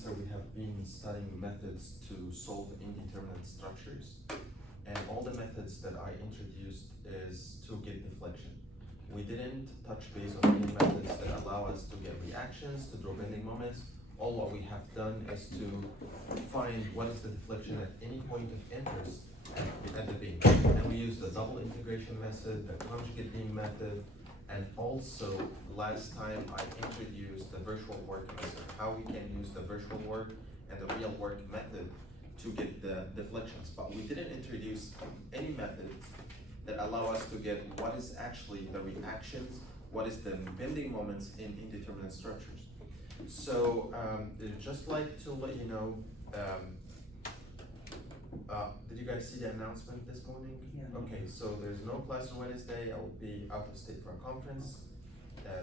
semester we have been studying methods to solve indeterminate structures, and all the methods that I introduced is to get deflection. We didn't touch base on any methods that allow us to get reactions, to draw bending moments. All what we have done is to find what is the deflection at any point of interest at the beam. And we use the double integration method, the conjugate beam method, and also last time I introduced the virtual work method, how we can use the virtual work and the real work method to get the deflections. But we didn't introduce any methods that allow us to get what is actually the reactions, what is the bending moments in indeterminate structures. So just like to let you know, did you guys see the announcement this morning? Yeah. Okay, so there's no class on Wednesday. I will be out of state for a conference.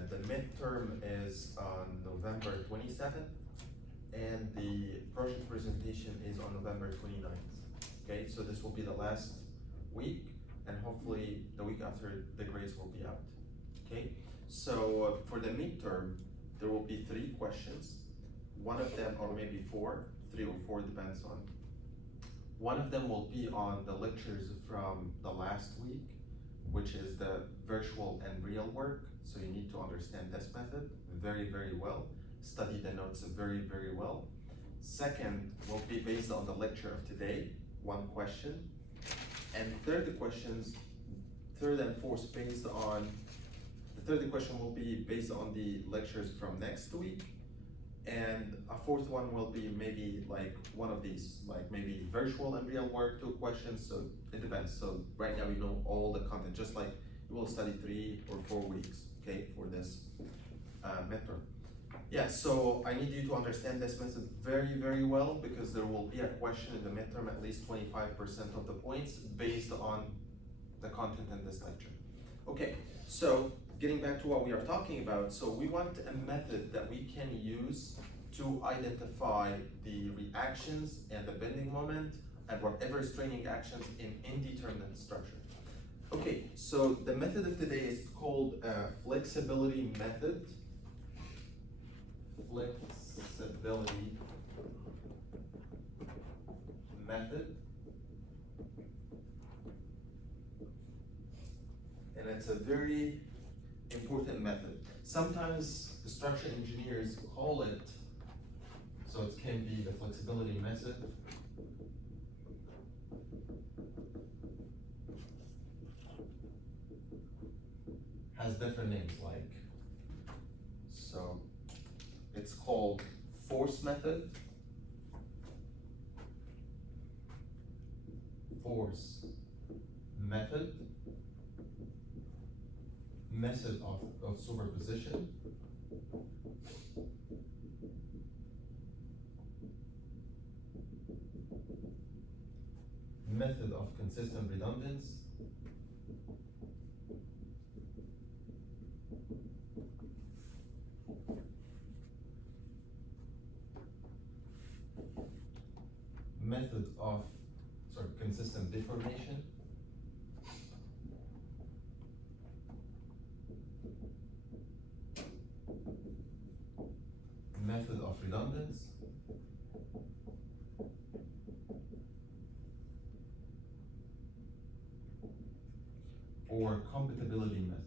The midterm is on November 27th, and the project presentation is on November 29th. Okay, so this will be the last week, and hopefully the week after the grades will be out. Okay, so for the midterm, there will be 3 questions. One of them, or maybe 4, 3 or 4 depends on. One of them will be on the lectures from the last week, which is the virtual and real work. So you need to understand this method very, very well. Study the notes very, very well. Second will be based on the lecture of today, 1 question. And third and fourth based on, the third question will be based on the lectures from next week. And a 4th one will be maybe like one of these, like maybe virtual and real work, 2 questions, so it depends. So right now we know all the content, just like you will study 3 or 4 weeks, okay, for this midterm. Yeah, so I need you to understand this method very, very well, because there will be a question in the midterm, at least 25% of the points based on the content in this lecture. Okay, so getting back to what we are talking about, so we want a method that we can use to identify the reactions and the bending moment and whatever straining actions in indeterminate structure. Okay, so the method of today is called flexibility method. Flexibility method. And it's a very important method. Sometimes the structural engineers call it, so it can be the flexibility method. Has different names, like, so it's called force method, force method, method of superposition, method of consistent redundance, method of consistent deformation, method of redundance, or compatibility method.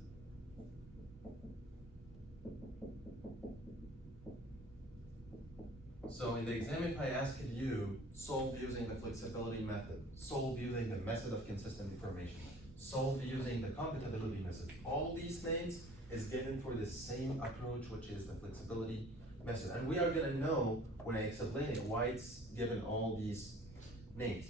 So in the exam, if I asked you, solve using the flexibility method, solve using the method of consistent deformation, solve using the compatibility method, all these names is given for the same approach, which is the flexibility method. And we are gonna know when I explain it why it's given all these names.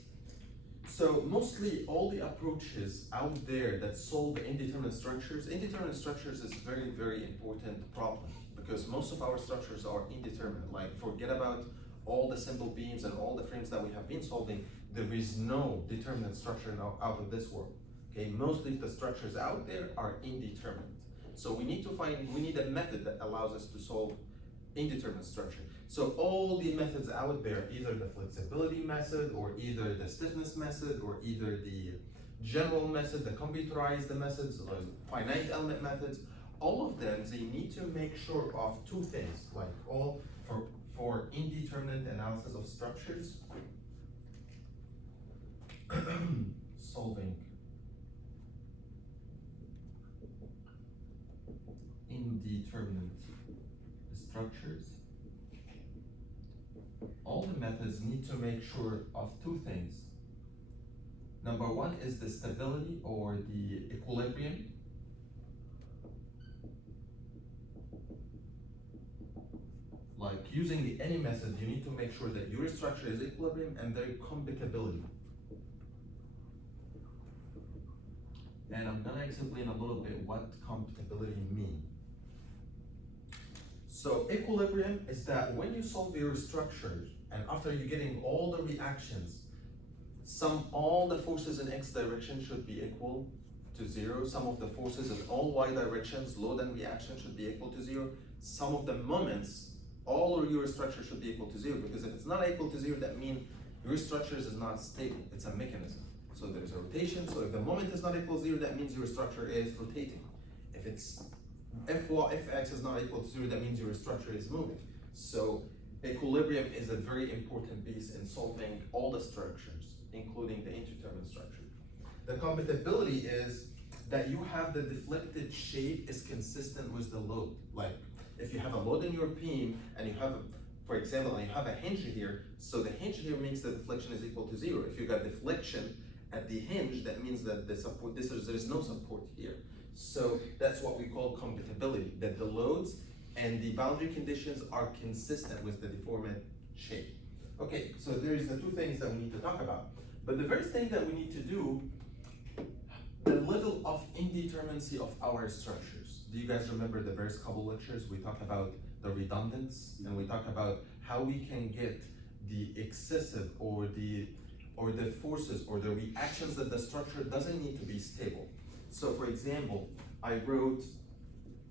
So mostly all the approaches out there that solve indeterminate structures is very, very important problem, because most of our structures are indeterminate. Like, forget about all the simple beams and all the frames that we have been solving. There is no determinate structure out of this world. Okay, most of the structures out there are indeterminate. So we need a method that allows us to solve indeterminate structure. So all the methods out there, either the flexibility method, or either the stiffness method, or either the general method, the computerized methods, or finite element methods, all of them, they need to make sure of 2 things. Like, all for for indeterminate analysis of structures. Solving indeterminate structures. All the methods need to make sure of two things. Number one is the stability or the equilibrium. Like using any method, you need to make sure that your structure is equilibrium and their compatibility. And I'm gonna explain a little bit what compatibility means. So equilibrium is that when you solve your structures and after you're getting all the reactions, all the forces in x direction should be equal to 0. Some of the forces in all y directions, load and reaction, should be equal to 0. Some of the moments, all of your structure should be equal to 0, because if it's not equal to 0, that means your structure is not stable. It's a mechanism. So there's a rotation. So if the moment is not equal to 0, that means your structure is rotating. If x is not equal to 0, that means your structure is moving. So equilibrium is a very important piece in solving all the structures, including the indeterminate structure. The compatibility is that you have the deflected shape is consistent with the load. Like if you have a load in your beam and you have, for example, you have a hinge here, so the hinge here makes the deflection is equal to 0. If you got deflection at the hinge, that means that the support, there is no support here. So that's what we call compatibility, that the loads and the boundary conditions are consistent with the deformed shape. Okay, so there's the two things that we need to talk about. But the first thing that we need to do, the level of indeterminacy of our structures. Do you guys remember the first couple lectures? We talked about the redundance, and we talked about how we can get the excessive or the forces or the reactions that the structure doesn't need to be stable. So for example, I wrote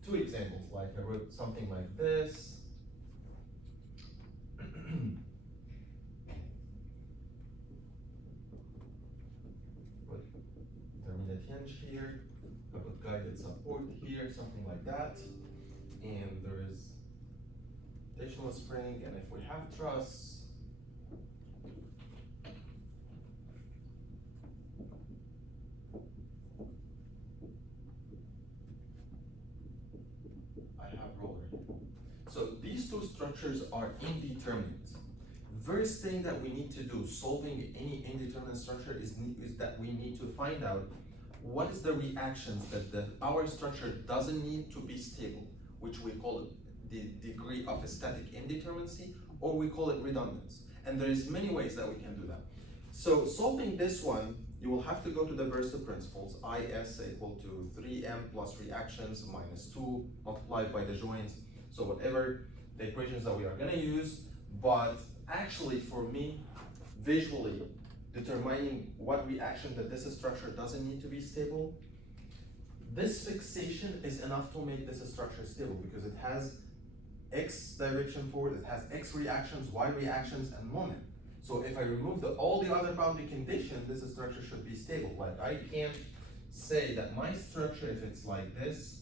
two examples, like I wrote something like this. Put intermediate hinge here, I put guided support here, something like that. And there is rotational spring, and if we have truss, so these two structures are indeterminate. First thing that we need to do, solving any indeterminate structure, is that we need to find out what is the reactions that our structure doesn't need to be stable, which we call it the degree of static indeterminacy, or we call it redundance. And there is many ways that we can do that. So solving this one, you will have to go to the Versa principles, IS equal to 3m plus reactions minus 2 multiplied by the joints. So whatever the equations that we are gonna use, but actually for me, visually determining what reaction that this structure doesn't need to be stable, this fixation is enough to make this structure stable, because it has x direction forward, it has x reactions, y reactions, and moment. So if I remove all the other boundary conditions, this structure should be stable. Like I can't say that my structure, if it's like this,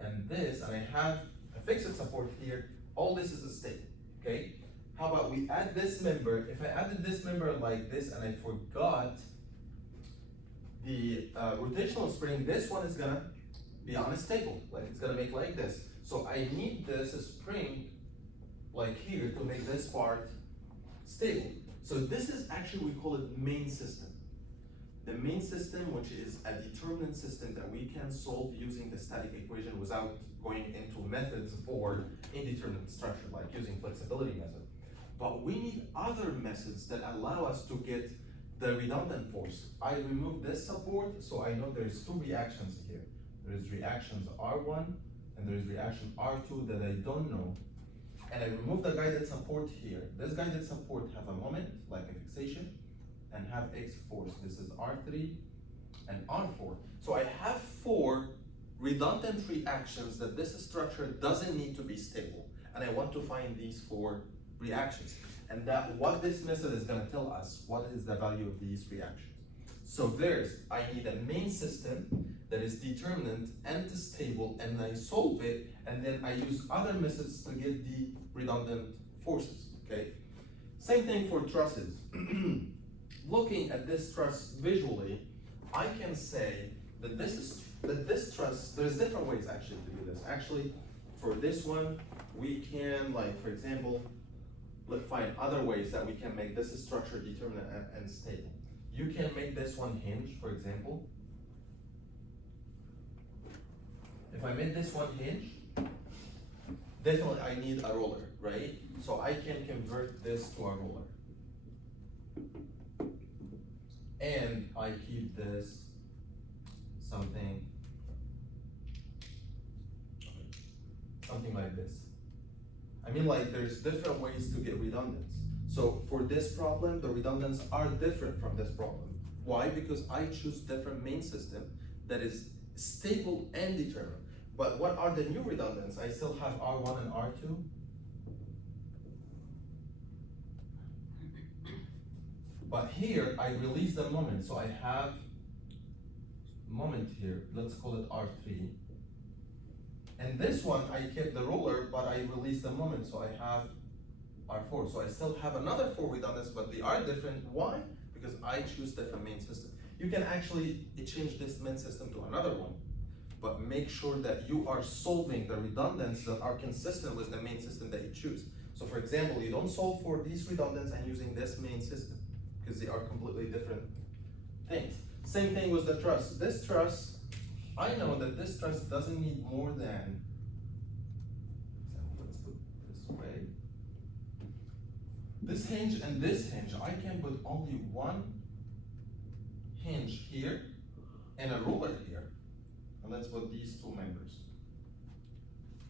and I have a fixed support here, all this is stable, okay? How about we add this member? If I added this member like this and I forgot the rotational spring, this one is gonna be unstable, like it's gonna make like this. So I need this spring like here to make this part stable. So this is actually, we call it main system. The main system, which is a determinant system that we can solve using the static equation without going into methods for indeterminate structure, like using flexibility method. But we need other methods that allow us to get the redundant force. I remove this support, so I know there's two reactions here. There is reactions R1 and there is reaction R2 that I don't know. And I remove the guided support here. This guided support have a moment, like a fixation, and have X force. This is R3 and R4. So I have 4 redundant reactions that this structure doesn't need to be stable. And I want to find these 4 reactions. And that what this method is gonna tell us, what is the value of these reactions. So I need a main system that is determinant and stable, and I solve it, and then I use other methods to get the redundant forces, okay? Same thing for trusses. Looking at this truss visually, I can say that this truss, there's different ways actually to do this. Actually, for this one, we can, like, for example, let's find other ways that we can make this structure determinate and stable. You can make this one hinge, for example. If I made this one hinge, definitely I need a roller, right? So I can convert this to a roller. And I keep this something like this. I mean, like, there's different ways to get redundance. So for this problem, the redundants are different from this problem. Why? Because I choose different main system that is stable and determined. But what are the new redundants? I still have R1 and R2. But here, I release the moment, so I have moment here, let's call it R3. And this one, I kept the roller, but I release the moment, so I have R4. So I still have another 4 redundants, but they are different. Why? Because I choose different main system. You can actually change this main system to another one, but make sure that you are solving the redundants that are consistent with the main system that you choose. So for example, you don't solve for these redundants and using this main system, because they are completely different things. Same thing with the truss. This truss, I know that this truss doesn't need more than, let's put it this way. This hinge and this hinge, I can put only one hinge here and a roller here. And let's put these 2 members.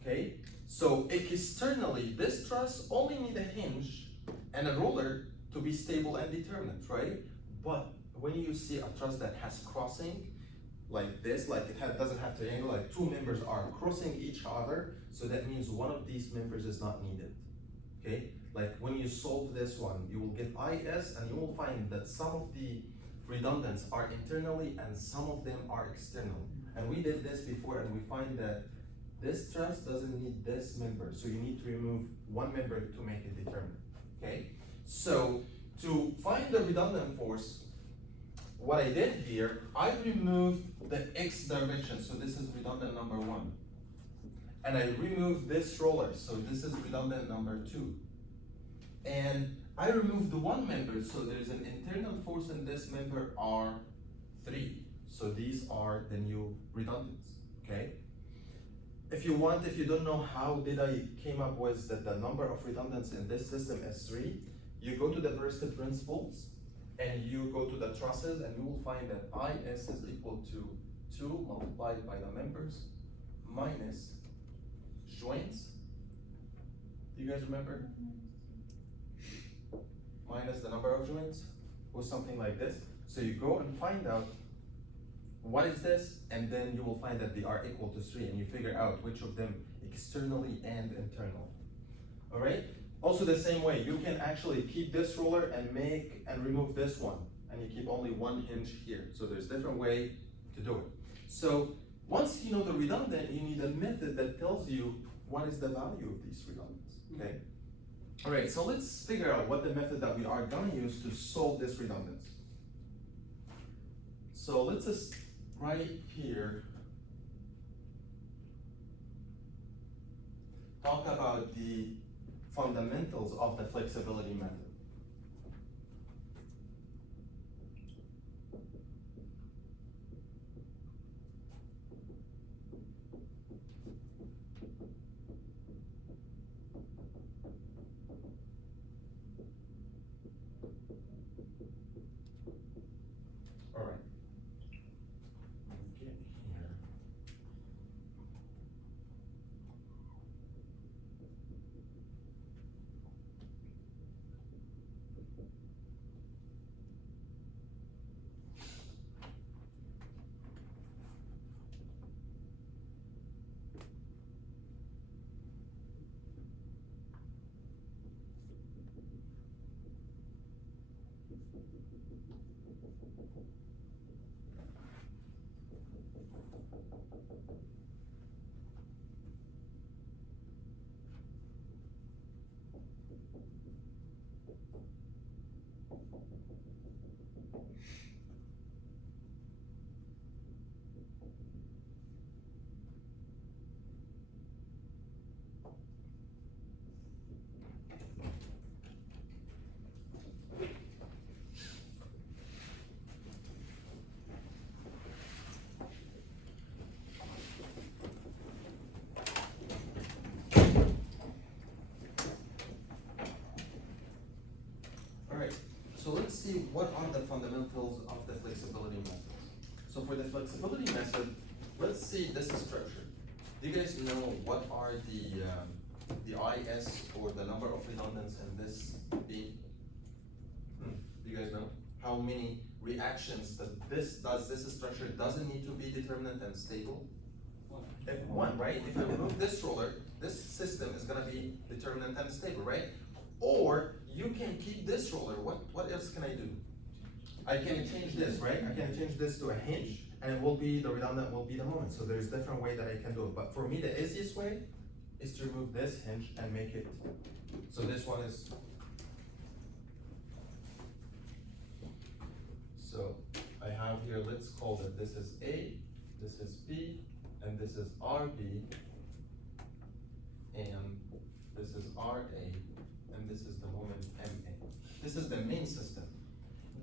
Okay, so externally, this truss only need a hinge and a roller to be stable and determinate, right? But when you see a truss that has crossing, like this, like doesn't have triangle, like 2 members are crossing each other, so that means one of these members is not needed, okay? Like when you solve this one, you will get IS, and you will find that some of the redundants are internally and some of them are external. And we did this before, and we find that this truss doesn't need this member, so you need to remove one member to make it determinate, okay? So to find the redundant force, what I did here, I removed the X direction, so this is redundant number 1. And I removed this roller, so this is redundant number 2. And I removed the one member, so there's an internal force in this member R3. So these are the new redundants, okay? If you want, if you don't know how did I came up with that the number of redundants in this system is 3, you go to the diversity principles, and you go to the trusses, and you will find that IS is equal to 2 multiplied by the members minus joints. Do you guys remember? Minus the number of joints, or something like this. So you go and find out what is this, and then you will find that they are equal to 3, and you figure out which of them externally and internal. All right? Also the same way, you can actually keep this roller and make and remove this one, and you keep only one hinge here. So there's different way to do it. So once you know the redundant, you need a method that tells you what is the value of these redundants, okay? All right, so let's figure out what the method that we are gonna use to solve this redundance. So let's just right here talk about the fundamentals of the flexibility method. All right. Get here. Alright, so let's see what are the fundamentals of the flexibility method. So for the flexibility method, let's see this structure. Do you guys know what are the IS or the number of redundants in this B? Do you guys know how many reactions that this structure doesn't need to be determinate and stable? If one, right? If I remove this roller, this system is gonna be determinate and stable, right? Or you can keep this roller. What else can I do? I can change this, right? I can change this to a hinge, and it will be the redundant will be the moment. So there's different way that I can do it. But for me, the easiest way is to remove this hinge and make it. So this one is. So I have here. Let's call that this is A, this is B, and this is RB, and this is RA, and this is the moment MA. This is the main system.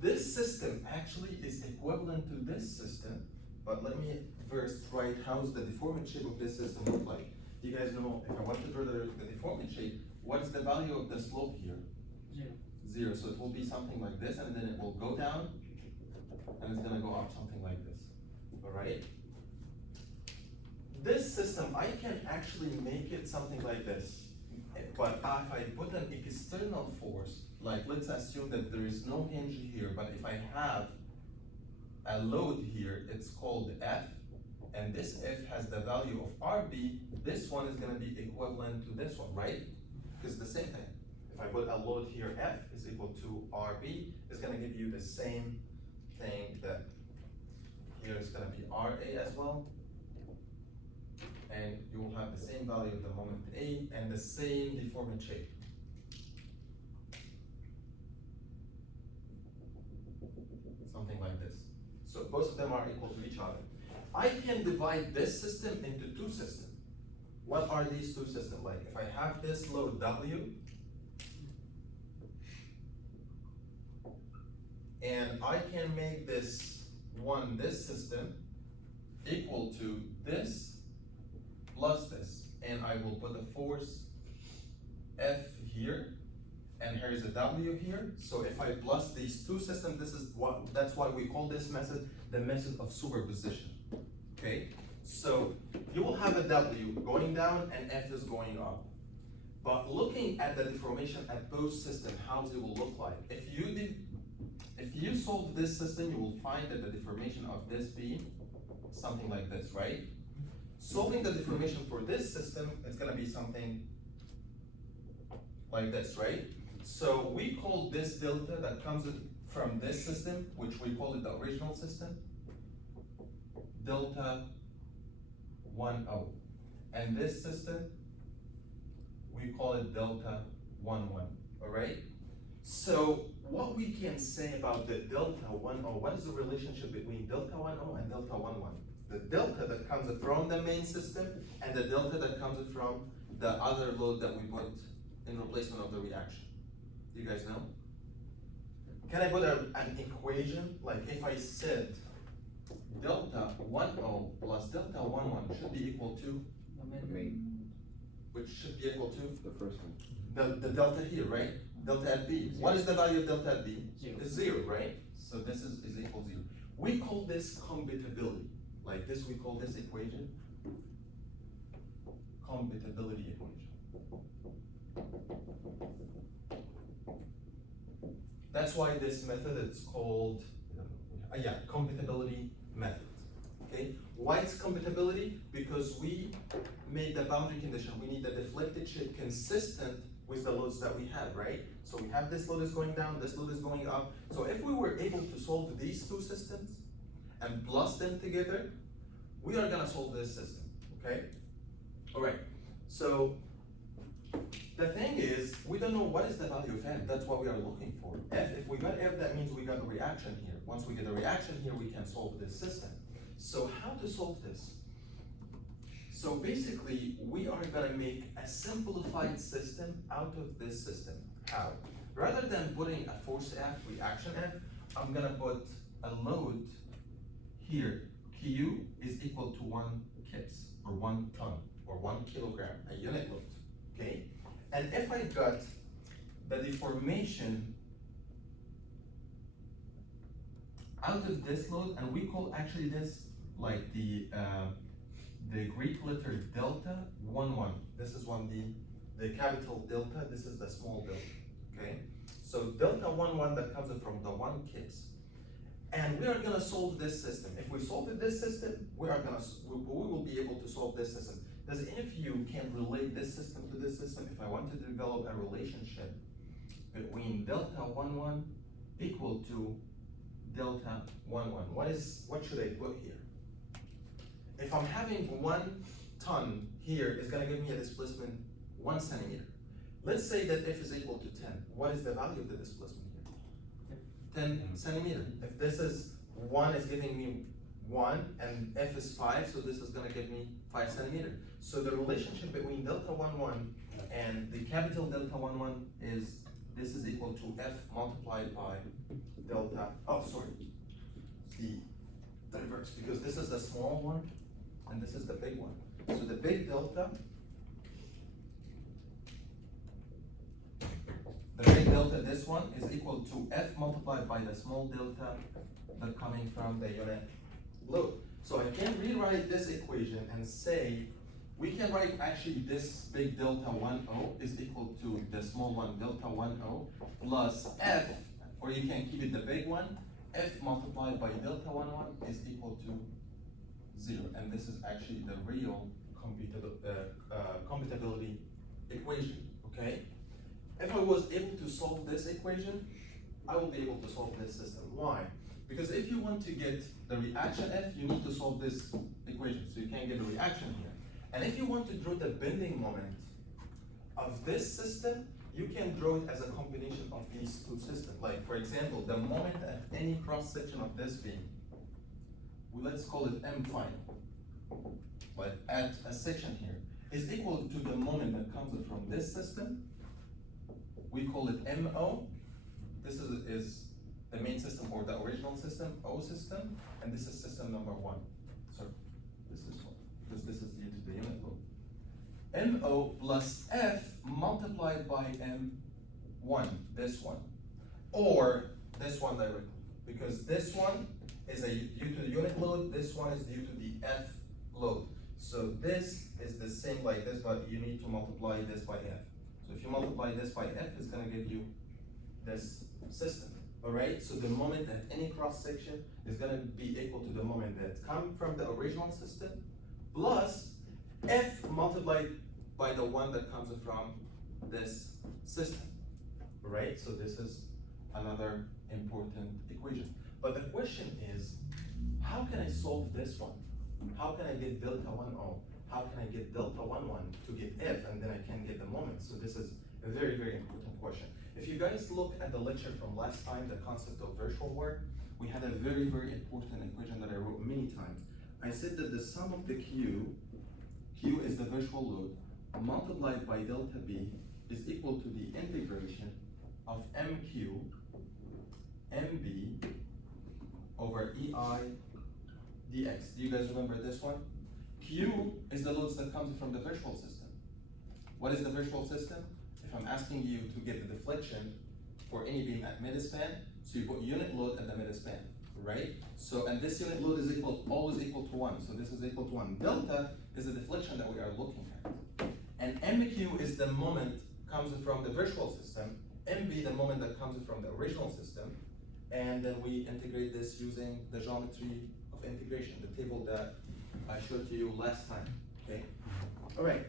This system actually is equivalent to this system, but let me first write how's the deformant shape of this system look like. Do you guys know, if I want to draw the deformant shape, what is the value of the slope here? 0. So it will be something like this, and then it will go down, and it's gonna go up something like this, all right? This system, I can actually make it something like this. But if I put an external force, like let's assume that there is no hinge here, but if I have a load here, it's called F, and this F has the value of RB, this one is gonna be equivalent to this one, right? Because the same thing. If I put a load here, F is equal to RB, it's gonna give you the same thing that here is gonna be RA as well. And you will have the same value of the moment A and the same deformant shape. Something like this. So both of them are equal to each other. I can divide this system into two systems. What are these two systems like? If I have this load W, and I can make this system equal to this plus this, and I will put a force F here, and here is a W here. So if I plus these two systems, that's why we call this method the method of superposition. Okay, so you will have a W going down and F is going up. But looking at the deformation at both systems, how they will look like. If you solve this system, you will find that the deformation of this beam is something like this, right? Solving the deformation for this system, it's gonna be something like this, right? So we call this delta that comes from this system, which we call it the original system, delta 1, 0. And this system, we call it delta 1, 1, all right? So what we can say about the delta 1, 0, what is the relationship between delta 1, 0 and delta 1, 1? The delta that comes from the main system and the delta that comes from the other load that we put in replacement of the reaction. Do you guys know? Can I put an equation? Like if I said delta 1, 0 plus delta 1, 1 should be equal to? Which should be equal to? The first one. The delta here, right? Delta at B. 0. What is the value of delta at B? 0. It's 0, right? So this is equal to 0. We call this compatibility. Like this, we call this equation compatibility equation. That's why this method is called, compatibility method. Okay, why it's compatibility? Because we made the boundary condition. We need the deflected shape consistent with the loads that we have, right? So we have this load is going down, this load is going up. So if we were able to solve these two systems and plus them together, we are gonna solve this system, okay? All right, so the thing is, we don't know what is the value of n. That's what we are looking for. If we got f, that means we got a reaction here. Once we get a reaction here, we can solve this system. So how to solve this? So basically, we are gonna make a simplified system out of this system. How? Rather than putting a force F, reaction F, I'm gonna put a load here. Q is equal to 1 kips, or 1 ton, or 1 kilogram, a unit load, okay? And if I got the deformation out of this load, and we call actually this like the Greek letter delta 1, 1. This is the capital delta, this is the small delta, okay? So delta 1, 1 that comes from the 1 kips. And we are gonna solve this system. If we solve this system, we will be able to solve this system. Does any of you can relate this system to this system? If I want to develop a relationship between delta 1, 1 equal to delta 1, 1, what should I put here? If I'm having 1 ton here, it's gonna give me a displacement 1 centimeter. Let's say that F is equal to 10. What is the value of the displacement here? 10 centimeter. If this is 1, is giving me 1, and F is 5, so this is gonna give me 5 centimeter. So the relationship between delta 1, 1 and the capital delta 1, 1 is, this is equal to F multiplied by delta, the reverse, because this is the small one, and this is the big one. So the big delta, this one, is equal to F multiplied by the small delta that coming from the unit load. So I can rewrite this equation and say, we can write actually this big delta 1O is equal to the small one delta 1O plus F, or you can keep it the big one, F multiplied by delta 1, is equal to 0. And this is actually the real computability equation, okay? If I was able to solve this equation, I will be able to solve this system. Why? Because if you want to get the reaction F, you need to solve this equation, so you can get a reaction here. And if you want to draw the bending moment of this system, you can draw it as a combination of these two systems. Like, for example, the moment at any cross section of this beam, let's call it M final, but at a section here, is equal to the moment that comes from this system. We call it MO. This is the main system, or the original system, O system, and this is system number 1. So this is one, because this is due to the unit load. MO plus F multiplied by M1, this one, or this one directly, because this one is due to the unit load, this one is due to the F load. So this is the same like this, but you need to multiply this by F. So if you multiply this by F, it's gonna give you this system, all right? So the moment at any cross section is gonna be equal to the moment that come from the original system plus F multiplied by the one that comes from this system, all right? So this is another important equation. But the question is, how can I solve this one? How can I get delta 1O? How can I get delta 1, 1 to get F, and then I can get the moment? So this is a very, very important question. If you guys look at the lecture from last time, the concept of virtual work, we had a very, very important equation that I wrote many times. I said that the sum of the Q is the virtual load, multiplied by delta B is equal to the integration of MQ, MB over EI dx. Do you guys remember this one? Q is the loads that comes from the virtual system. What is the virtual system? If I'm asking you to get the deflection for any beam at midspan, so you put unit load at the midspan, right? So, and this unit load is always equal to 1, so this is equal to 1. Delta is the deflection that we are looking at. And MQ is the moment comes from the virtual system, MB the moment that comes from the original system, and then we integrate this using the geometry of integration, the table that I showed to you last time, okay? All right,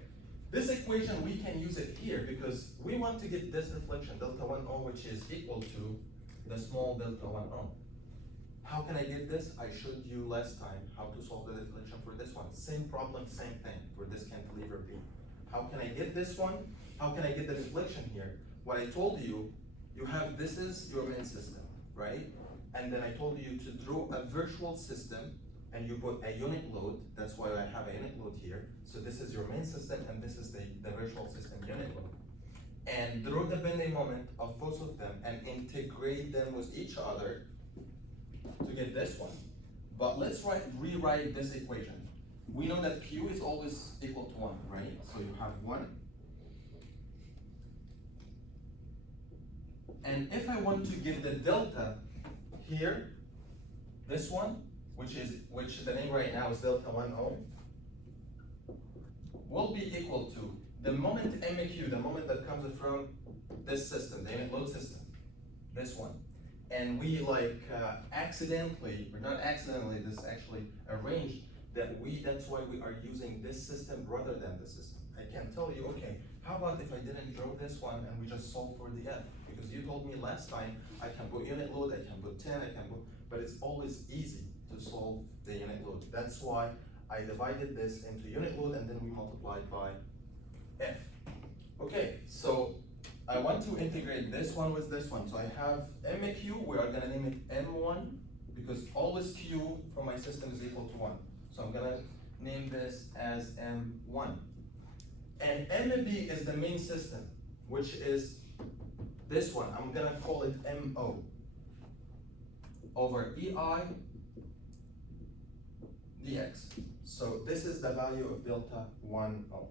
this equation, we can use it here because we want to get this deflection, delta 1O, which is equal to the small delta 1O. How can I get this? I showed you last time how to solve the deflection for this one. Same problem, same thing for this cantilever beam. How can I get this one? How can I get the deflection here? What I told you, you have, this is your main system, right? And then I told you to draw a virtual system and you put a unit load. That's why I have a unit load here. So this is your main system and this is the virtual system unit load. And draw the bending moment of both of them and integrate them with each other to get this one. But let's rewrite this equation. We know that Q is always equal to 1, right? So you have 1. And if I want to get the delta here, this one, which the name right now is delta 1O, will be equal to the moment MQ, the moment that comes from this system, the unit load system, this one. And we accidentally, or not accidentally, this actually arranged that's why we are using this system rather than the system. I can tell you, okay, how about if I didn't draw this one and we just solve for the F? Because you told me last time, I can put unit load, I can put 10, I can put, but it's always easy to solve the unit load. That's why I divided this into unit load and then we multiplied by F. Okay, so I want to integrate this one with this one. So I have MQ, we are gonna name it M1 because always Q for my system is equal to 1. So I'm gonna name this as M1. And MB is the main system, which is this one. I'm gonna call it MO over EI dx. So this is the value of delta 1O.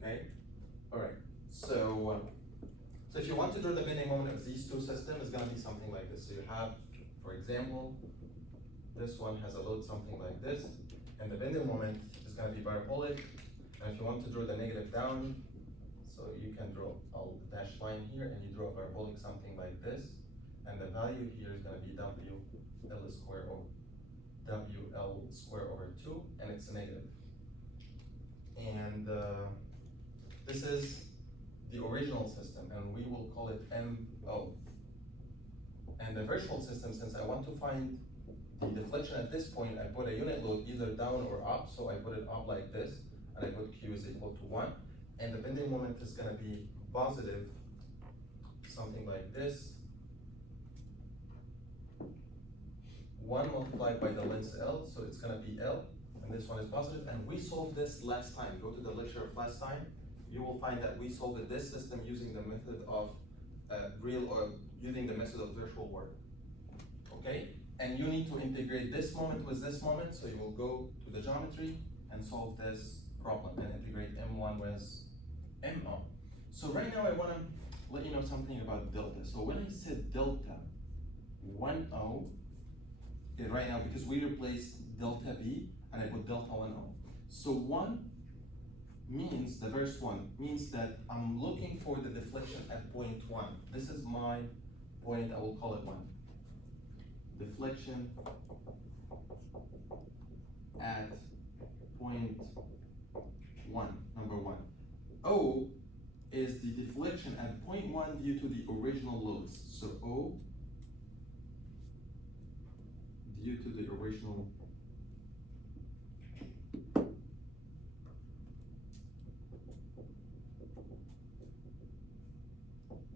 Okay, all right. So if you want to draw the bending moment of these two systems, it's gonna be something like this. So you have, for example, this one has a load something like this, and the bending moment is gonna be parabolic. And if you want to draw the negative down, so you can draw a dashed line here, and you draw a parabolic something like this, and the value here is gonna be WL square over 2, and it's negative. And this is the original system, and we will call it MO. And the virtual system, since I want to find the deflection at this point, I put a unit load either down or up, so I put it up like this, and I put Q is equal to 1. And the bending moment is gonna be positive, something like this. 1 multiplied by the length L, so it's gonna be L, and this one is positive. And we solved this last time. Go to the lecture of last time. You will find that we solved this system using the method of using the method of virtual work. Okay? And you need to integrate this moment with this moment, so you will go to the geometry and solve this problem and integrate M1 with MO. So right now I want to let you know something about delta. So when I said delta 1O, okay, right now because we replaced delta B and I put delta 1O. So 1 means, the verse 1 means that I'm looking for the deflection at point 1. This is my point, I will call it 1. Deflection at point 1, number 1. O is the deflection at point 1 due to the original loads. So O due to the original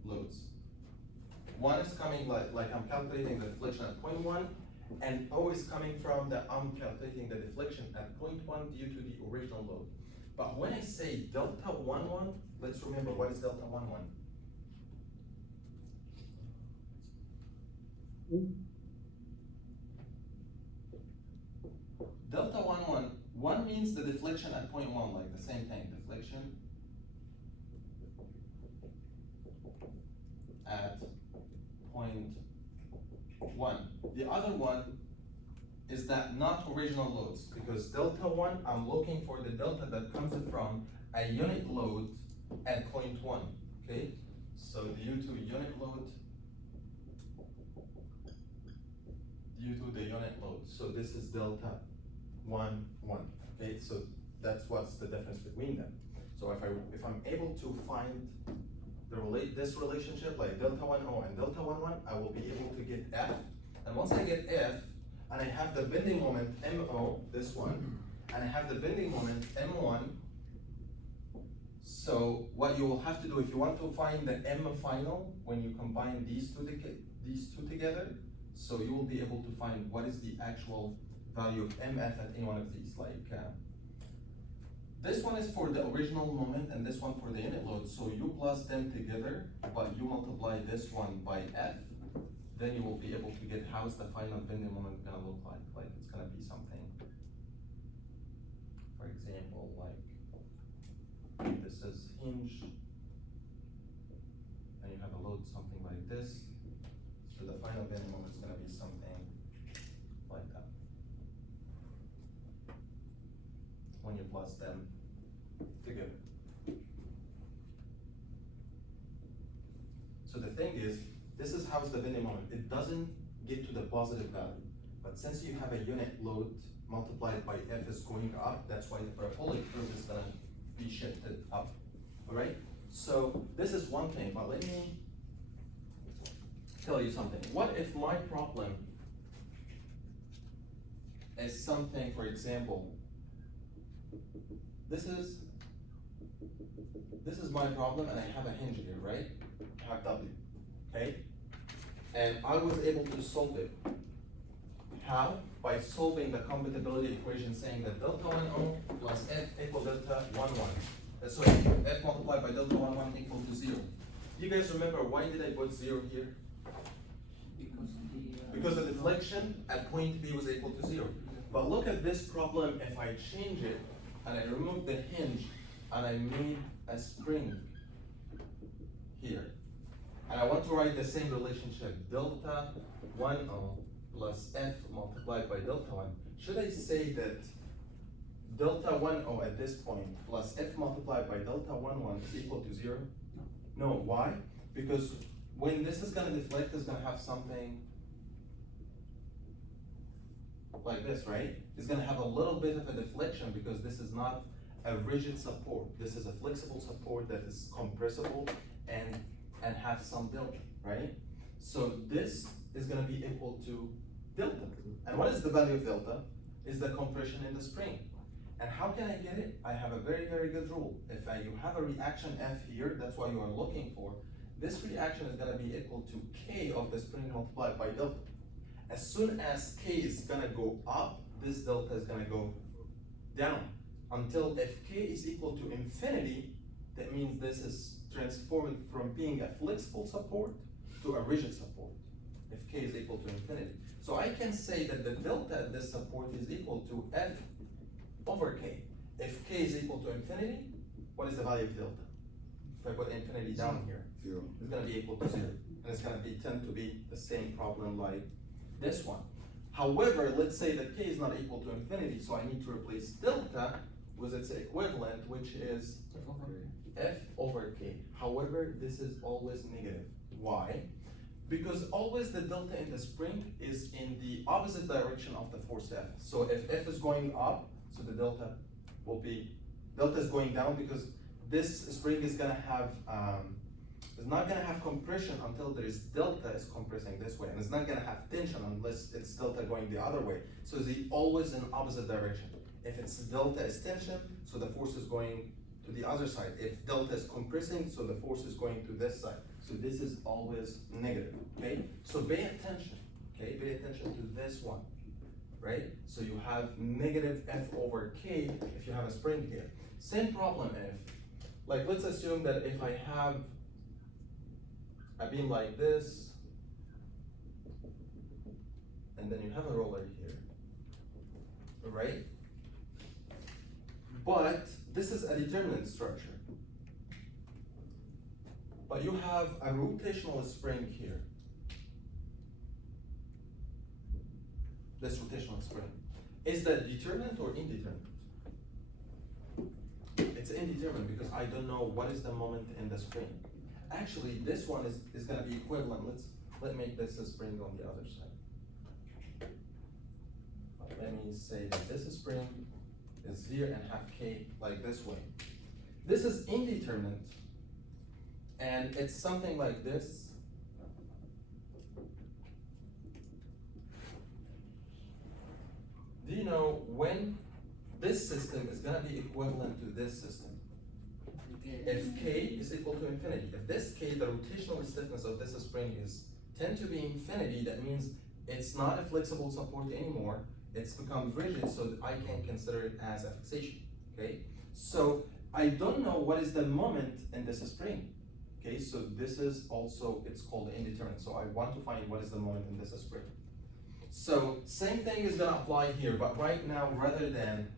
loads. 1 is coming like I'm calculating the deflection at point 1, and O is coming from I'm calculating the deflection at point 1 due to the original load. But when I say delta 1,1, let's remember what is delta 1,1. Delta 1,1, 1 means the deflection at point 1, like the same thing, deflection at point 1. The other one is that not original loads, because delta 1, I'm looking for the delta that comes from a unit load at point 1, okay? So due to unit load, due to the unit load. So this is delta 1, 1, okay? So that's what's the difference between them. So if I'm able to find this relationship, like delta 1O and delta 1, I will be able to get F. And once I get F, and I have the bending moment MO, this one, and I have the bending moment M1, so what you will have to do if you want to find the M final, when you combine these two together, so you will be able to find what is the actual value of MF at any one of these. Like this one is for the original moment and this one for the unit load. So you plus them together, but you multiply this one by F, then you will be able to get how's the final bending moment gonna look like. Like it's gonna be something, for example, like this is hinge, and you have a load something like this. So the final bending moment is gonna be something like that. When you plus them together. So the thing is, this is how's the bending moment. It doesn't get to the positive value, but since you have a unit load multiplied by F is going up, that's why the parabolic curve is gonna be shifted up, all right? So this is one thing, but let me tell you something. What if my problem is something, for example, this is my problem and I have a hinge here, right? I have W, okay? And I was able to solve it. How? By solving the compatibility equation saying that delta 1O plus F equal delta 1,1. So F multiplied by delta 1,1 equal to 0. Do you guys remember why did I put 0 here? Because the deflection at point B was equal to 0. But look at this problem if I change it and I remove the hinge and I made a spring here. And I want to write the same relationship, delta 1O plus F multiplied by delta 1. Should I say that delta 1O at this point plus F multiplied by delta 1,1 is equal to 0? No, why? Because when this is gonna deflect, it's gonna have something like this, right? It's gonna have a little bit of a deflection because this is not a rigid support. This is a flexible support that is compressible and have some delta, right? So this is gonna be equal to delta. And what is the value of delta? Is the compression in the spring. And how can I get it? I have a very, very good rule. If you have a reaction F here, that's what you are looking for. This reaction is gonna be equal to K of the spring multiplied by delta. As soon as K is gonna go up, this delta is gonna go down. Until if K is equal to infinity, that means this is transformed from being a flexible support to a rigid support, if K is equal to infinity. So I can say that the delta at this support is equal to F over K. If K is equal to infinity, what is the value of delta? If I put infinity down here, 0. It's gonna be equal to 0. And it's gonna tend to be the same problem like this one. However, let's say that K is not equal to infinity, so I need to replace delta with its equivalent, which is F over K. However, this is always negative. Why? Because always the delta in the spring is in the opposite direction of the force F. So if F is going up, so the delta will be, delta is going down because this spring is gonna have, it's not gonna have compression until there is delta is compressing this way, and it's not gonna have tension unless it's delta going the other way. So it's always in opposite direction. If it's delta is tension, so the force is going to the other side. If delta is compressing, so the force is going to this side. So this is always negative, okay? So pay attention, okay? Pay attention to this one, right? So you have negative F over K if you have a spring here. Same problem if, like let's assume that if I have a beam like this, and then you have a roller here, right? But this is a determinant structure. But you have a rotational spring here. This rotational spring. Is that determinant or indeterminate? It's indeterminate because I don't know what is the moment in the spring. Actually, this one is gonna be equivalent. Let's make this a spring on the other side. Let me say that this spring is here and have K like this way. This is indeterminate, And it's something like this. Do you know when this system is gonna be equivalent to this system? If K is equal to infinity. If this K, the rotational stiffness of this spring is tend to be infinity, that means it's not a flexible support anymore. It's becomes rigid, so that I can consider it as a fixation, okay? So I don't know what is the moment in this spring, okay? So this is also, it's called indeterminate. So I want to find what is the moment in this spring. So same thing is gonna apply here, but right now, rather than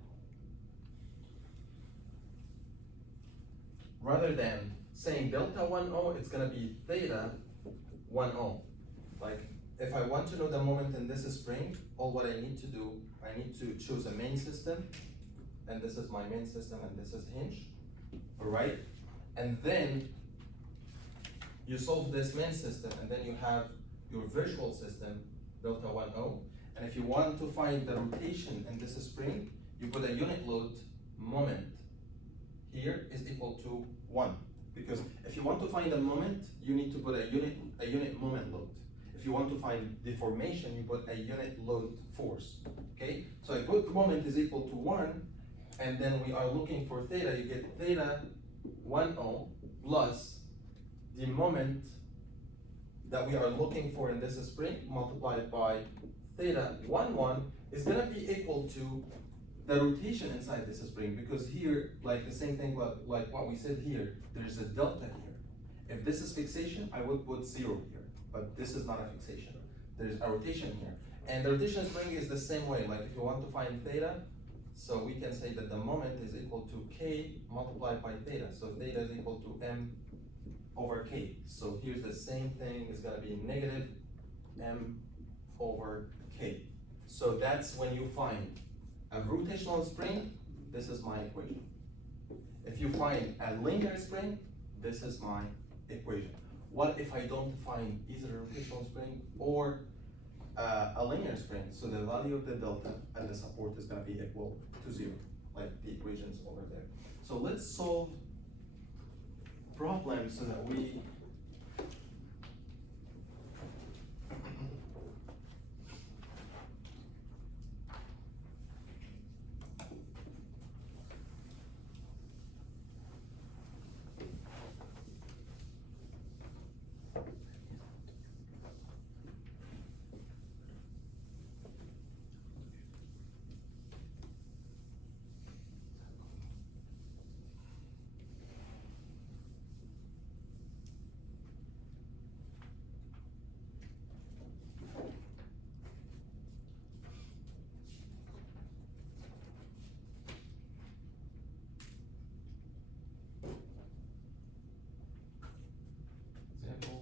saying delta 1O, it's gonna be theta 1O. Like, if I want to know the moment in this spring, all what I need to do, I need to choose a main system, and this is my main system, and this is hinge, all right? And then you solve this main system, and then you have your virtual system, delta 1O, and if you want to find the rotation in this spring, you put a unit load moment here is equal to 1. Because if you want to find a moment, you need to put a unit moment load. If you want to find deformation, you put a unit load force, okay? So a good moment is equal to 1, and then we are looking for theta, you get theta 1O plus the moment that we are looking for in this spring multiplied by theta 1 is gonna be equal to the rotation inside this spring, because here, like the same thing like what we said here, there's a delta here. If this is fixation, I would put 0 here, but this is not a fixation. There's a rotation here. And the rotation spring is the same way, like if you want to find theta, so we can say that the moment is equal to K multiplied by theta. So theta is equal to M over K. So here's the same thing, it's gonna be negative M over K. So that's when you find a rotational spring, this is my equation. If you find a linear spring, this is my equation. What if I don't find either a rotational spring or a linear spring? So the value of the delta and the support is gonna be equal to 0, like the equations over there. So let's solve problems so that we example.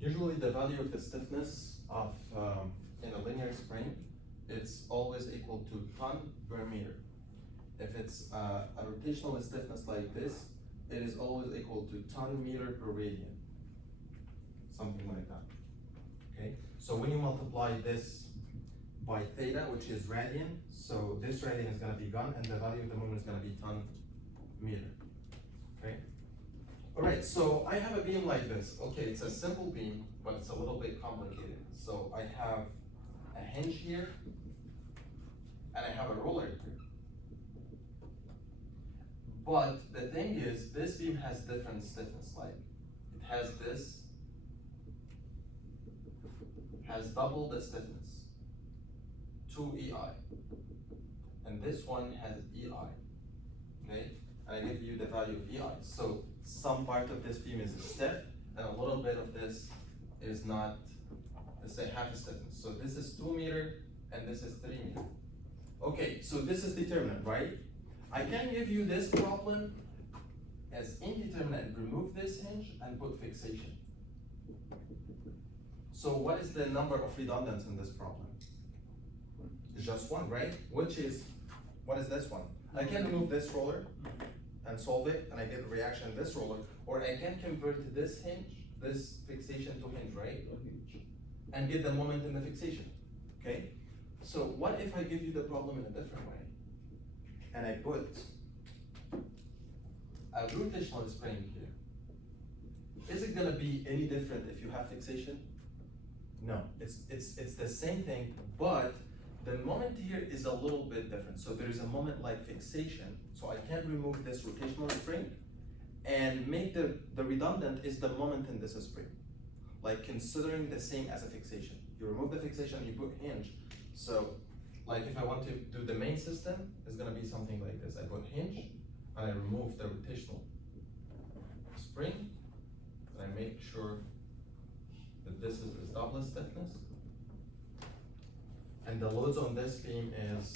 Usually the value of the stiffness of in a linear spring, it's always equal to ton per meter. If it's a rotational stiffness like this, it is always equal to ton meter per radian, something like that, okay? So when you multiply this by theta, which is radian, so this radian is gonna be gone, and the value of the moment is gonna be ton meter, okay? All right, so I have a beam like this. Okay, it's a simple beam, but it's a little bit complicated. So I have a hinge here, and I have a roller here. But the thing is, this beam has different stiffness. Like, it has this has double the stiffness, 2 EI. And this one has EI, okay? And I give you the value of EI. So some part of this beam is stiff, and a little bit of this is not, let's say half a stiffness. So this is 2 meter, and this is 3 meter. Okay, so this is determinant, right? I can give you this problem as indeterminate, remove this hinge and put fixation. So what is the number of redundants in this problem? It's just one, right? Which is, what is this one? I can remove this roller and solve it, and I get a reaction in this roller, or I can convert this hinge, this fixation to hinge, right? And get the moment in the fixation, okay? So what if I give you the problem in a different way? And I put a rotational spring here. Is it gonna be any different if you have fixation? No, it's the same thing, but the moment here is a little bit different. So there is a moment like fixation, so I can remove this rotational spring and make the redundant is the moment in this spring. Like considering the same as a fixation. You remove the fixation, you put hinge. So like if I want to do the main system, it's gonna be something like this. I put hinge, and I remove the rotational spring, and I make sure that this is double stiffness. And the loads on this beam is,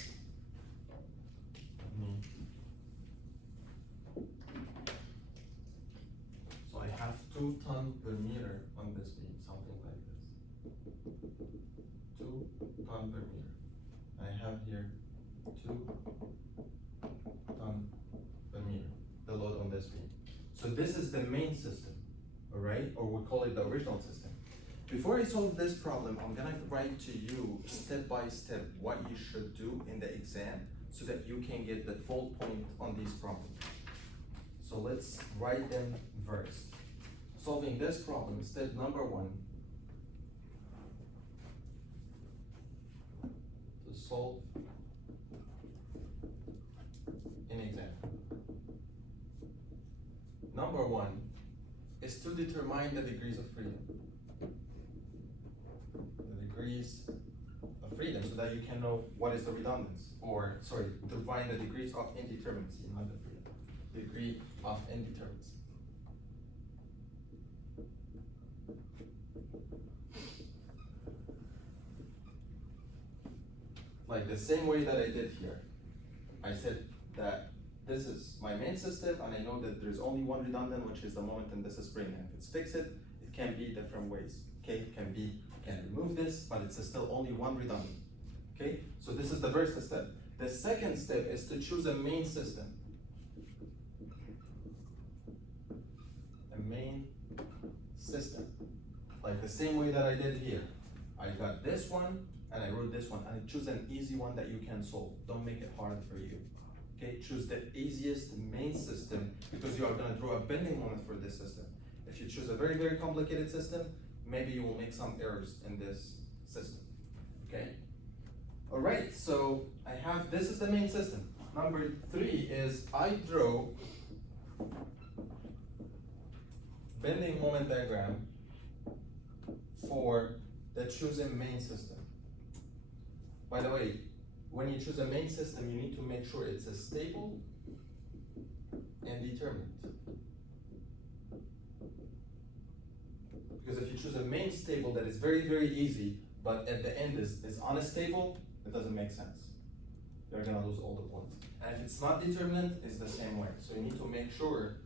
so I have 2 tons per meter on this beam, something like this. 2 tons per meter. I have here 2 tons per meter, the load on this beam. So this is the main system, all right? Or we call it the original system. Before I solve this problem, I'm gonna write to you step by step what you should do in the exam so that you can get the full point on these problems. So let's write them first. Solving this problem, step number 1. To solve an exam. Number 1 is to determine the degrees of freedom. Degrees of freedom, so that you can know what is the redundance, or sorry, to find the degrees of indeterminacy, not the freedom. Degree of indeterminacy. Like the same way that I did here. I said that this is my main system, and I know that there's only one redundant, which is the moment in this spring. And if it's fixed, it can be different ways. Okay, it can be, can remove this, but it's still only one redundant. Okay, so this is the first step. The second step is to choose a main system. A main system. Like the same way that I did here. I got this one, and I wrote this one, and I choose an easy one that you can solve. Don't make it hard for you. Okay, choose the easiest main system, because you are gonna draw a bending moment for this system. If you choose a very, very complicated system, maybe you will make some errors in this system, okay? All right, so I have, this is the main system. Number 3 is I draw bending moment diagram for the chosen main system. By the way, when you choose a main system, you need to make sure it's a stable and determinate. Because if you choose a main stable that is very, very easy, but at the end is unstable, it doesn't make sense. You're gonna lose all the points. And if it's not determinant, it's the same way. So you need to make sure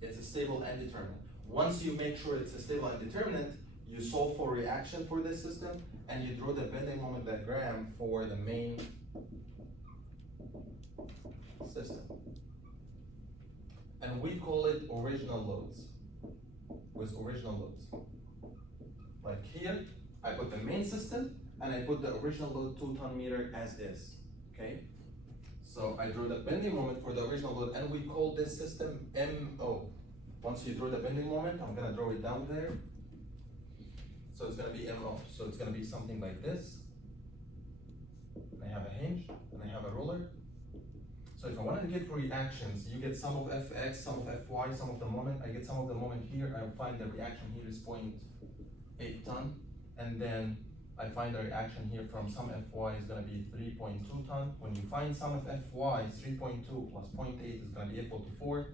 it's a stable and determinant. Once you make sure it's a stable and determinant, you solve for reaction for this system, and you draw the bending moment diagram for the main system. And we call it original loads, with original loads. Like here, I put the main system, and I put the original load 2 ton meter as is, okay? So I drew the bending moment for the original load, and we call this system MO. Once you draw the bending moment, I'm gonna draw it down there. So it's gonna be MO. So it's gonna be something like this. And I have a hinge, and I have a roller. So if I wanted to get reactions, you get sum of Fx, sum of Fy, sum of the moment. I get sum of the moment here. I find the reaction here is 0.8 ton. And then I find the reaction here from sum Fy is gonna be 3.2 ton. When you find sum of Fy, 3.2 plus 0.8 is gonna be equal to 4.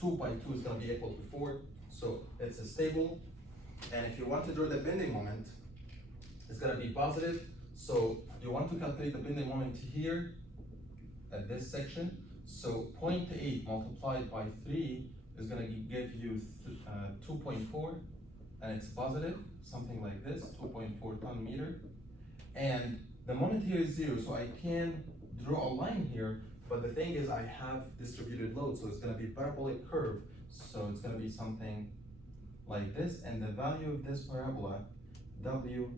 2 by 2 is gonna be equal to 4. So it's a stable. And if you want to draw the bending moment, it's gonna be positive. So you want to calculate the bending moment here at this section. So 0.8 multiplied by 3 is gonna give you 2.4, and it's positive, something like this, 2.4 ton meter. And the moment here is 0, so I can draw a line here, but the thing is I have distributed load, so it's gonna be parabolic curve. So it's gonna be something like this, and the value of this parabola, W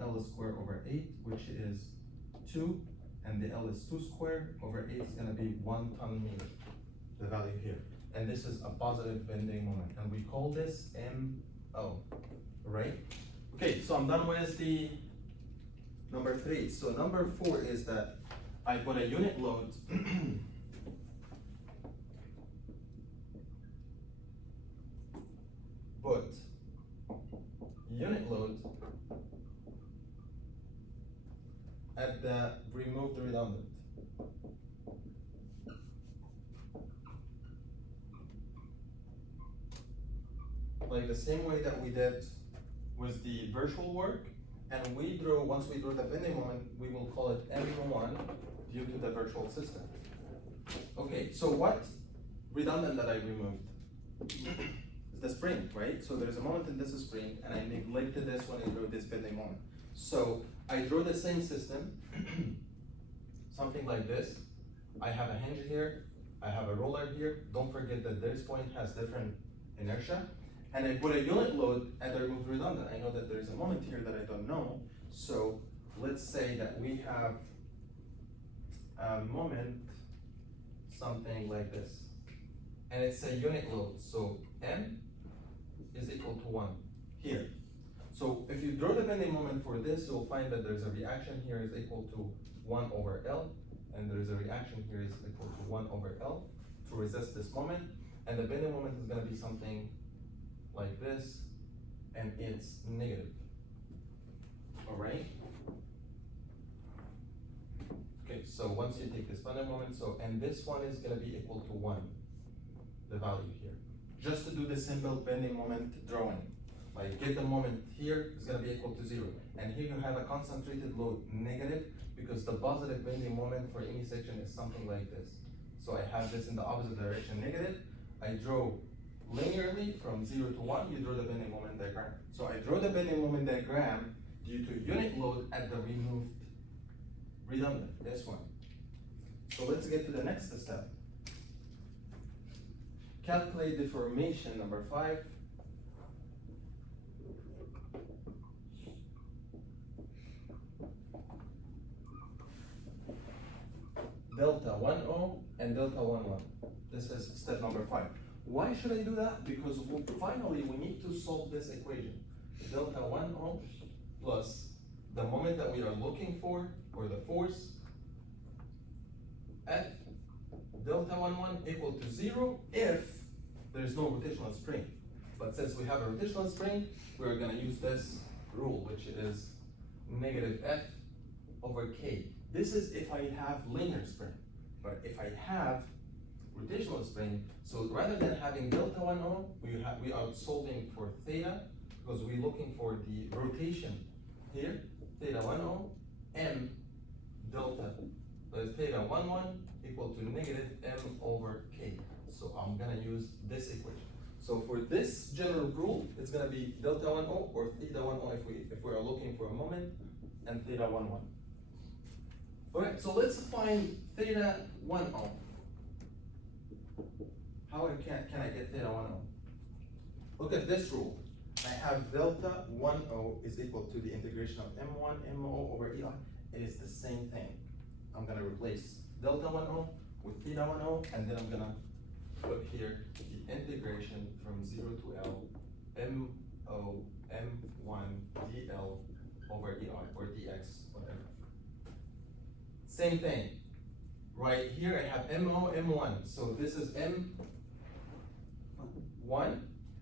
L squared over 8, which is 2, and the L is 2 squared over 8 is gonna be 1 ton meter, the value here. And this is a positive bending moment, and we call this MO, right? Okay, so I'm done with the number 3. So number 4 is that I put a unit load put unit load at the removed redundant. Like the same way that we did with the virtual work, and once we draw the bending moment, we will call it M1 due to the virtual system. Okay, so what redundant that I removed? The spring, right? So there's a moment in this spring, and I neglected this when I drew this bending moment. So I draw the same system, something like this. I have a hinge here, I have a roller here. Don't forget that this point has different inertia. And I put a unit load at the removed redundant. I know that there's a moment here that I don't know. So let's say that we have a moment, something like this. And it's a unit load. So M is equal to 1 here. So if you draw the bending moment for this, you'll find that there's a reaction here is equal to 1 over L, and there's a reaction here is equal to 1 over L to resist this moment. And the bending moment is gonna be something like this, and it's negative. All right? Okay, so once you take this bending moment, and this one is gonna be equal to 1, the value here. Just to do the simple bending moment drawing. Like get the moment here is gonna be equal to 0. And here you have a concentrated load negative, because the positive bending moment for any section is something like this. So I have this in the opposite direction negative. I draw linearly from 0 to 1, you draw the bending moment diagram. So I draw the bending moment diagram due to unit load at the removed redundant, this one. So let's get to the next step. Calculate deformation, number 5. Delta 1O and delta 1-1. This is step number 5. Why should I do that? Because finally we need to solve this equation. Delta 1O plus the moment that we are looking for the force, F delta 1-1 equal to 0 if there is no rotational spring. But since we have a rotational spring, we're going to use this rule, which is negative F over K. This is if I have linear spring. But if I have rotational spring, so rather than having delta 1O, we are solving for theta, because we're looking for the rotation here, theta 1O, M delta theta 1-1 equal to negative M over K. So I'm gonna use this equation. So for this general rule, it's gonna be delta 1O or theta 1O if we are looking for a moment, and theta 1-1. Alright, so let's find theta 1O. How can I get theta 1O? Look at this rule. I have delta 1O is equal to the integration of M1 MO over EI. It is the same thing. I'm gonna replace delta 1O with theta 1O, and then I'm gonna put here the integration from 0 to L MO M1 DL over EI or DX, whatever. Same thing. Right here I have MO M1. So this is M1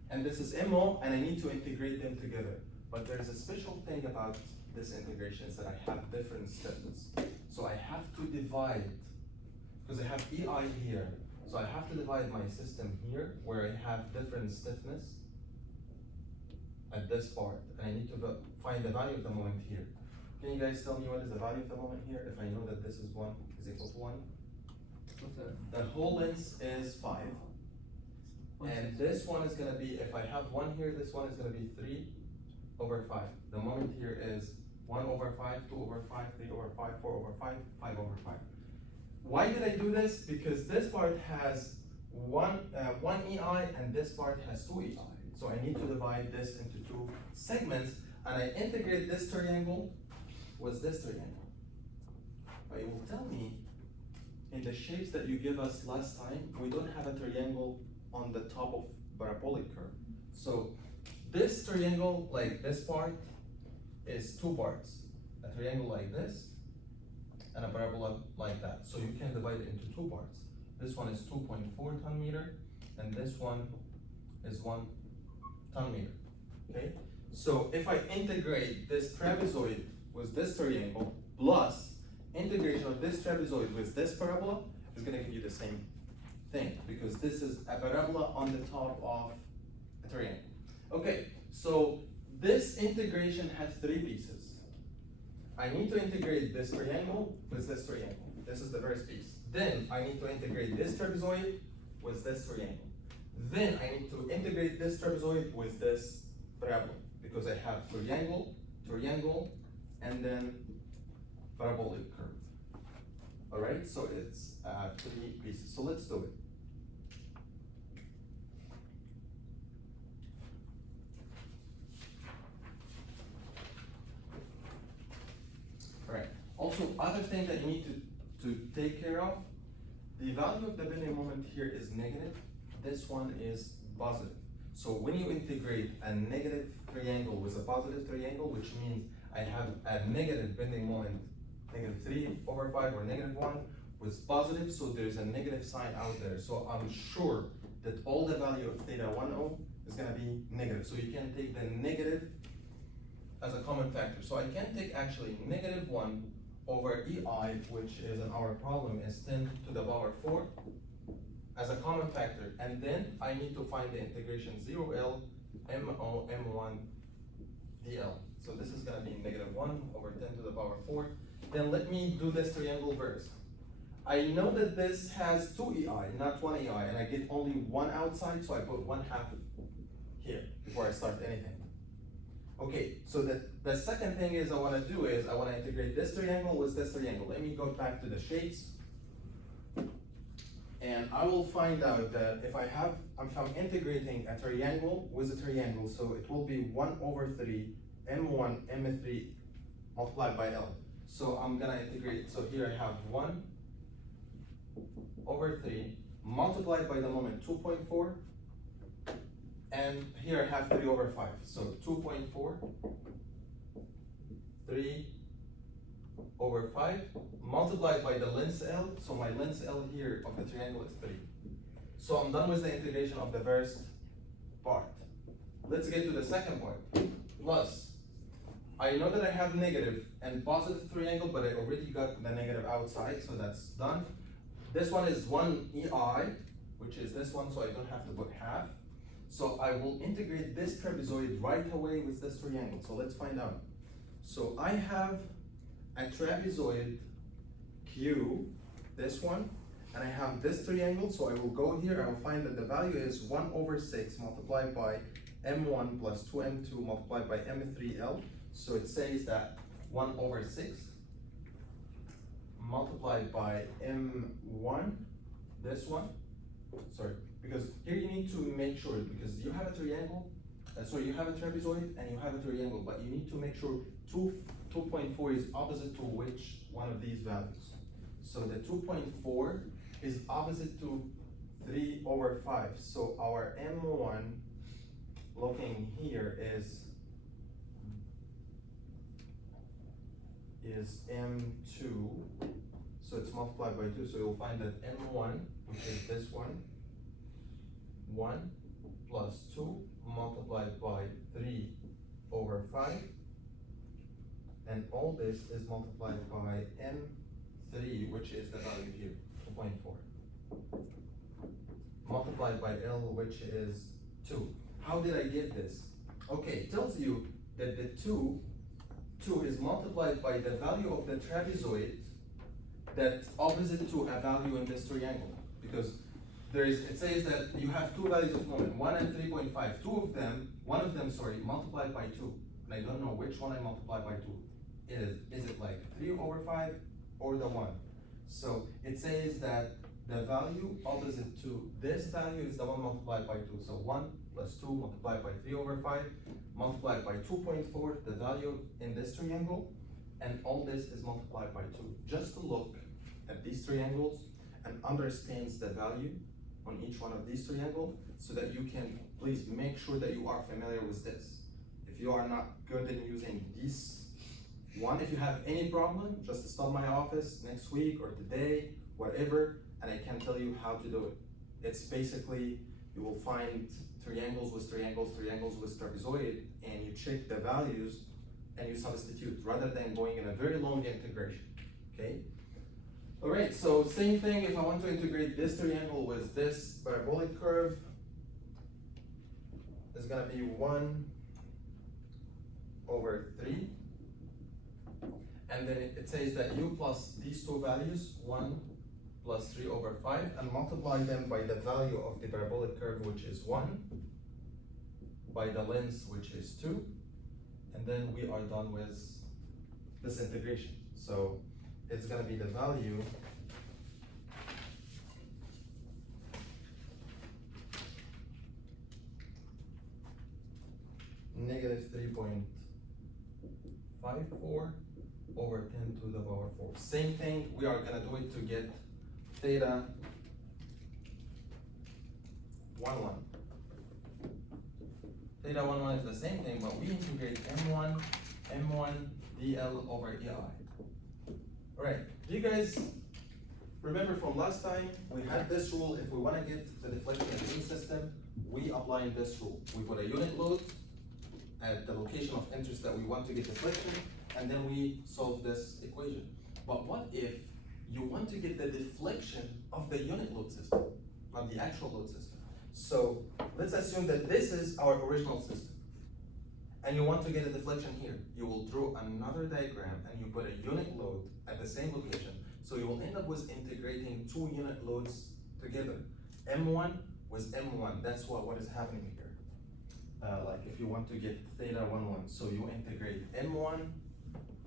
and this is MO, and I need to integrate them together. But there's a special thing about this integration is that I have different stiffness. So I have to divide, because I have EI here, so I have to divide my system here where I have different stiffness at this part, and I need to find the value of the moment here. Can you guys tell me what is the value of the moment here if I know that this is 1 is equal to 1? What's that? The whole length is 5. And this one is going to be, if I have 1 here, this one is going to be 3 over 5. The moment here is 1 over 5, 2 over 5, 3 over 5, 4 over 5, 5 over 5. Why did I do this? Because this part has one EI and this part has 2 EI. So I need to divide this into 2 segments, and I integrate this triangle with this triangle. But it will tell me in the shapes that you give us last time, we don't have a triangle on the top of parabolic curve. So this triangle, like this part, is 2 parts. A triangle like this, and a parabola like that. So you can divide it into 2 parts. This one is 2.4 ton meter, and this one is 1 ton meter, okay? So if I integrate this trapezoid with this triangle, plus integration of this trapezoid with this parabola, is gonna give you the same thing, because this is a parabola on the top of a triangle. Okay, so this integration has 3 pieces. I need to integrate this triangle with this triangle. This is the first piece. Then I need to integrate this trapezoid with this triangle. Then I need to integrate this trapezoid with this parabola, because I have triangle, triangle, and then parabolic curve. All right, so it's 3 pieces. So let's do it. All right. Also, other thing that you need to take care of, the value of the bending moment here is negative. This one is positive. So when you integrate a negative triangle with a positive triangle, which means I have a negative bending moment, negative 3 over 5 or negative 1 with positive, so there's a negative sign out there. So I'm sure that all the value of theta 10 is gonna be negative. So you can take the negative as a common factor. So I can take actually negative 1 over EI, which is in our problem is 10 to the power 4 as a common factor. And then I need to find the integration 0L MO M1 DL. So this is gonna be negative 1 over 10 to the power 4. Then let me do this triangle first. I know that this has 2 EI, not 1 EI, and I get only 1 outside, so I put 1/2 here before I start anything. Okay, so the second thing is I wanna do is I wanna integrate this triangle with this triangle. Let me go back to the shapes. And I will find out that if I'm integrating a triangle with a triangle, so it will be 1 over 3 M1 M3 multiplied by L. So I'm gonna integrate, so here I have 1 over 3 multiplied by the moment 2.4, and here I have 3 over 5. So 2.4, 3 over 5 multiplied by the length L. So my length L here of the triangle is 3. So I'm done with the integration of the first part. Let's get to the second part. Plus, I know that I have negative and positive triangle, but I already got the negative outside, so that's done. This one is 1 EI, which is this one, so I don't have to put half. So I will integrate this trapezoid right away with this triangle. So let's find out. So I have a trapezoid Q, this one, and I have this triangle, so I will go here, I will find that the value is 1 over 6 multiplied by M1 plus 2M2 multiplied by M3L. So it says that 1 over 6 multiplied by M1, this one, sorry, because here you need to make sure, because you have a triangle, so you have a trapezoid and you have a triangle, but you need to make sure 2.4 is opposite to which one of these values. So the 2.4 is opposite to 3 over 5. So our M1 looking here is M2, so it's multiplied by 2, so you'll find that M1, which is this one, 1 plus 2 multiplied by 3 over 5 and all this is multiplied by M3, which is the value here, 2.4. Multiplied by L, which is 2. How did I get this? Okay, it tells you that the 2 is multiplied by the value of the trapezoid that's opposite to a value in this triangle. Because it says that you have two values of moment, 1 and 3.5. One of them, multiplied by 2. And I don't know which one I multiply by 2. Is it like 3/5 or the 1? So it says that the value opposite to this value is the one multiplied by 2. So 1 plus 2 multiplied by 3/5 multiplied by 2.4, the value in this triangle, and all this is multiplied by 2. Just to look at these triangles and understands the value on each one of these triangles, so that you can please make sure that you are familiar with this. If you are not good in using this one, if you have any problem, just stop my office next week or today, whatever, and I can tell you how to do it. It's basically, you will find triangles with trapezoid, and you check the values and you substitute rather than going in a very long integration, okay? All right, so same thing, if I want to integrate this triangle with this parabolic curve, it's gonna be 1/3. And then it says that u plus these two values, 1 plus 3/5, and multiply them by the value of the parabolic curve, which is 1, by the length, which is 2, and then we are done with this integration. So it's gonna be the value -3.54/10⁴. Same thing, we are gonna do it to get theta 11. Theta 11 is the same thing, but we integrate m1 dl/ei. All right, do you guys remember from last time, we had this rule? If we want to get the deflection of any system, we apply this rule. We put a unit load at the location of interest that we want to get deflection, and then we solve this equation. But what if you want to get the deflection of the unit load system, not the actual load system? So let's assume that this is our original system, and you want to get a deflection here. You will draw another diagram and you put a unit load at the same location. So you will end up with integrating two unit loads together. M1 with M1, that's what is happening here. Like if you want to get theta 11, so you integrate M1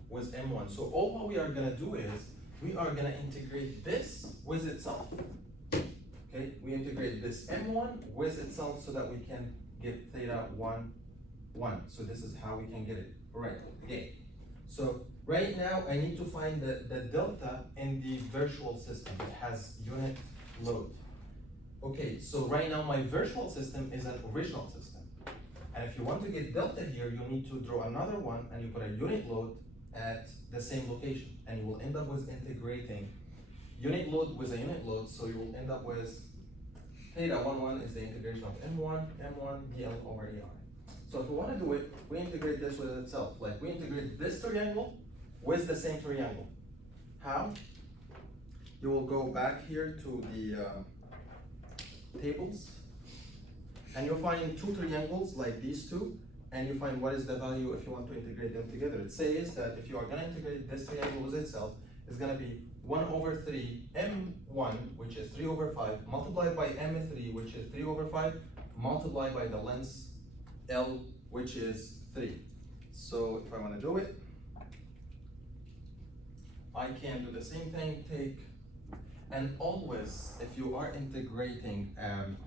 with M1. So all what we are gonna do is, we are gonna integrate this with itself. Okay, we integrate this M1 with itself so that we can get theta 1. So this is how we can get it. All right, okay. So right now I need to find the delta in the virtual system that has unit load. Okay, so right now my virtual system is an original system. And if you want to get delta here, you need to draw another one and you put a unit load at the same location. And you will end up with integrating unit load with a unit load, so you will end up with theta 11 is the integration of m1 dl/ei. So if we want to do it, we integrate this with itself. Like we integrate this triangle with the same triangle. How? You will go back here to the tables, and you'll find two triangles like these two, and you find what is the value if you want to integrate them together. It says that if you are going to integrate this triangle with itself, it's going to be 1/3 m1, which is 3/5, multiplied by m3, which is 3/5, multiplied by the length L, which is 3. So if I want to do it, I can do the same thing, and always, if you are integrating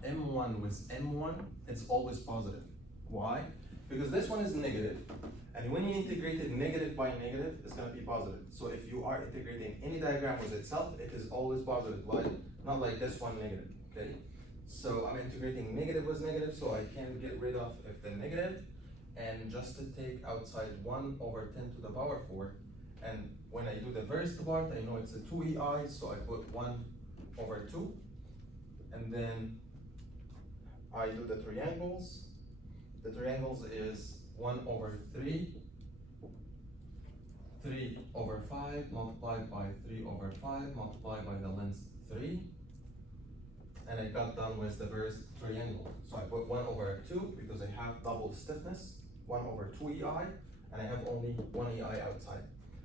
m1 with m1, it's always positive. Why? Because this one is negative, and when you integrate it negative by negative, it's going to be positive. So if you are integrating any diagram with itself, it is always positive, not like this one negative, okay? So I'm integrating negative with negative, so I can get rid of the negative, and just to take outside 1/10⁴. And when I do the first part, I know it's a 2ei, so I put 1/2. And then I do the triangles. The triangles is 1/3 3/5 multiplied by 3/5 multiplied by the length 3. And I got done with the first triangle. So I put 1/2 because I have double stiffness, 1/2 EI, and I have only 1 EI outside.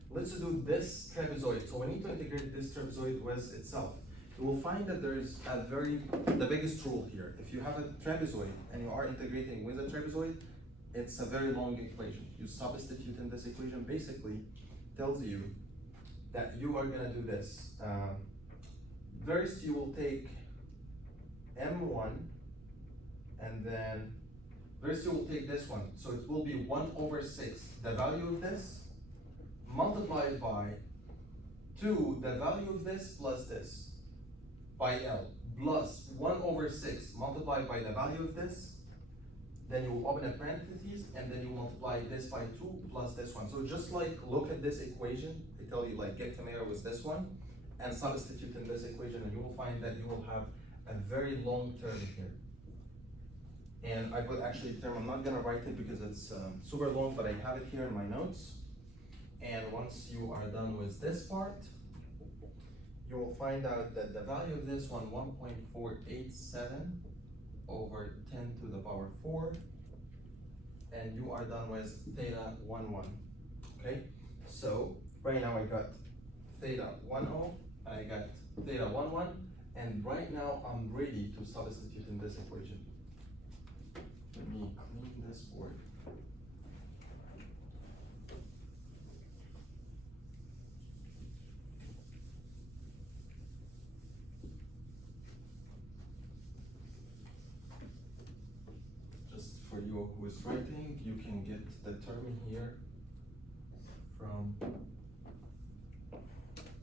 Let's do this trapezoid. So we need to integrate this trapezoid with itself. You will find that there's the biggest rule here. If you have a trapezoid and you are integrating with a trapezoid, it's a very long equation. You substitute in this equation, basically tells you that you are gonna do this. First you will take M1, and then first you will take this one. So it will be 1/6, the value of this, multiplied by 2, the value of this plus this, by L, plus 1/6 multiplied by the value of this. Then you will open a parentheses, and then you multiply this by 2 plus this one. So just like look at this equation, they tell you like get familiar with this one, and substitute in this equation, and you will find that you will have a very long term here. And I put actually term, I'm not gonna write it because it's super long, but I have it here in my notes. And once you are done with this part, you will find out that the value of this one, 1.487 over 10 to the power 4, and you are done with theta 11, okay? So right now I got theta 10, and I got theta 11, and right now I'm ready to substitute in this equation. Let me clean this board. Just for you who is writing, you can get the term here from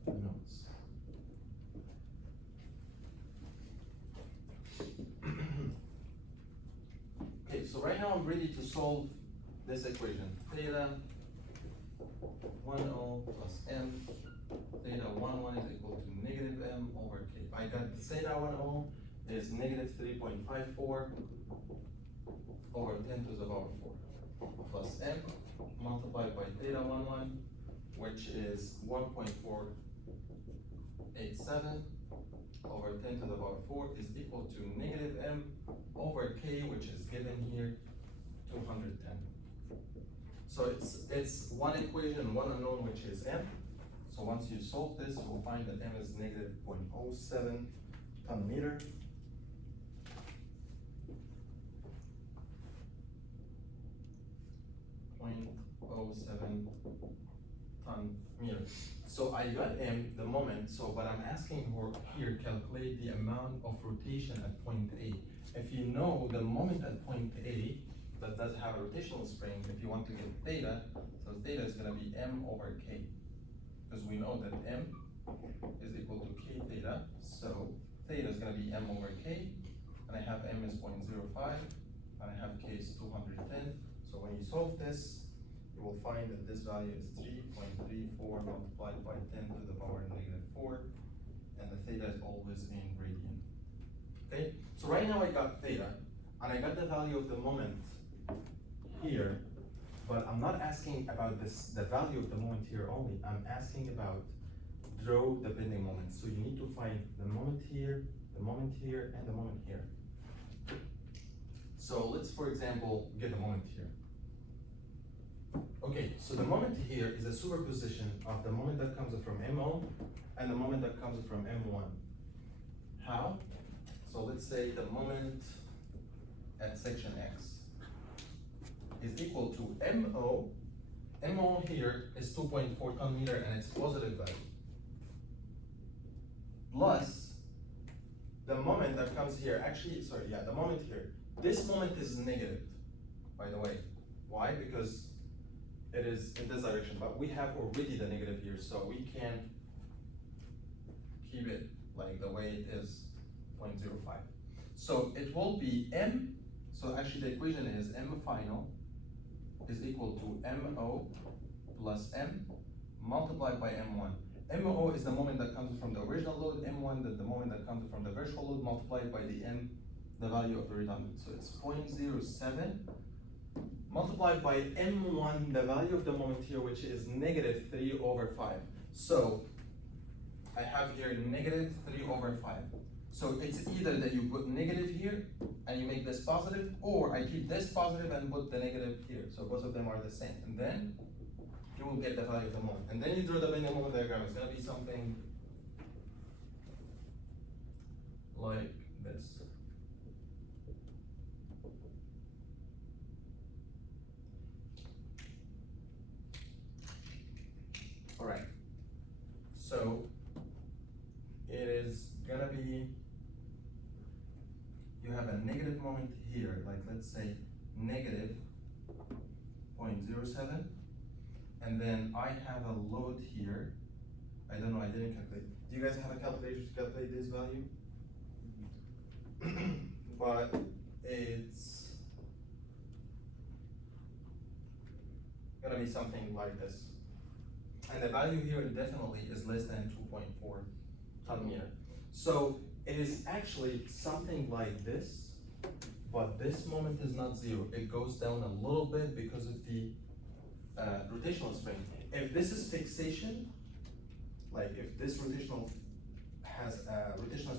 the notes. Okay, so right now I'm ready to solve this equation. Theta 10 plus m, theta 11 is equal to negative m over k. I got theta 10 is negative 3.54 over 10 to the power 4 plus m multiplied by theta 11, which is 1.487 over 10 to the power 4 is equal to negative m over k, which is given here 210. So it's one equation, one unknown, which is m. So once you solve this, you will find that m is negative 0.07 ton meter. Ton meter. So I got m, the moment, so but I'm asking for here, calculate the amount of rotation at point A. If you know the moment at point A that does have a rotational spring, if you want to get theta, so theta is gonna be m over k. Because we know that m is equal to k theta, so theta is gonna be m over k, and I have m is 0.05, and I have k is 210. So when you solve this, you will find that this value is 3.34 multiplied by 10 to the power negative 4, and the theta is always in radian. Okay, so right now I got theta, and I got the value of the moment here, but I'm not asking about the value of the moment here only. I'm asking about draw the bending moment. So you need to find the moment here, the moment here, and the moment here. So let's, for example, get the moment here. Okay, so the moment here is a superposition of the moment that comes from MO and the moment that comes from M1. How? So let's say the moment at section X is equal to MO. MO here is 2.4 ton meter and it's positive value. Plus the moment that comes here, the moment here. This moment is negative, by the way. Why? Because it is in this direction, but we have already the negative here, so we can keep it like the way it is, 0.05. So it will be M, so actually the equation is M final is equal to MO plus M multiplied by M1. MO is the moment that comes from the original load, M1 is the moment that comes from the virtual load multiplied by the M, the value of the redundant. So it's 0.07 multiplied by M1, the value of the moment here, which is negative 3/5. So I have here negative 3/5. So it's either that you put negative here and you make this positive, or I keep this positive and put the negative here. So both of them are the same. And then you will get the value of the moment. And then you draw the bending moment diagram. It's gonna be something like this. All right. So it is gonna be, you have a negative moment here, like let's say negative 0.07, and then I have a load here. I don't know, I didn't calculate. Do you guys have a calculator to calculate this value? But it's gonna be something like this. And the value here definitely is less than 2.4 ton meter. So it is actually something like this, but this moment is not zero. It goes down a little bit because of the rotational spring. If this is fixation, like if this rotational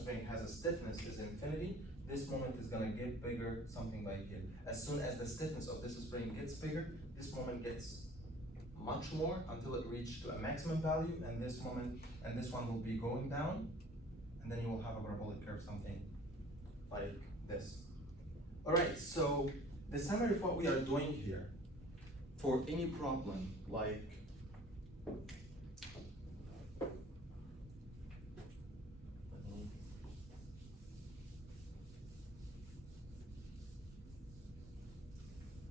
spring has a stiffness is infinity, this moment is gonna get bigger, something like here. As soon as the stiffness of this spring gets bigger, this moment gets much more until it reaches to a maximum value, and this moment and this one will be going down, and then you will have a parabolic curve, something like this. All right, so the summary of what we are doing here for any problem, like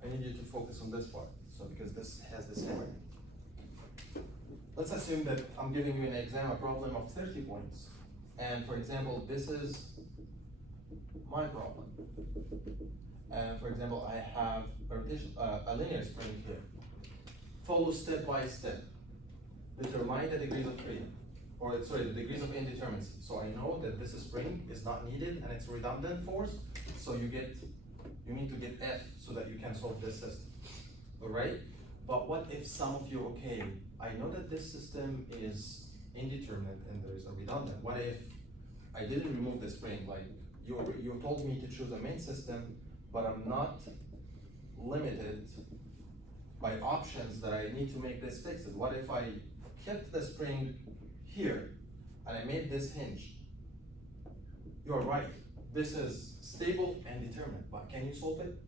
I need you to focus on this part, so because this has this summary. Let's assume that I'm giving you an exam, a problem of 30 points. And for example, this is my problem. And for example, I have a linear spring here. Follow step by step. Determine the degrees of freedom, or sorry, the degrees of indeterminacy. So I know that this spring is not needed and it's redundant force. So you need to get F so that you can solve this system. All right? But what if some of you, okay, I know that this system is indeterminate and there is a redundant. What if I didn't remove the spring? Like you told me to choose a main system, but I'm not limited by options that I need to make this fixed. What if I kept the spring here and I made this hinge? You're right. This is stable and determinate, but can you solve it?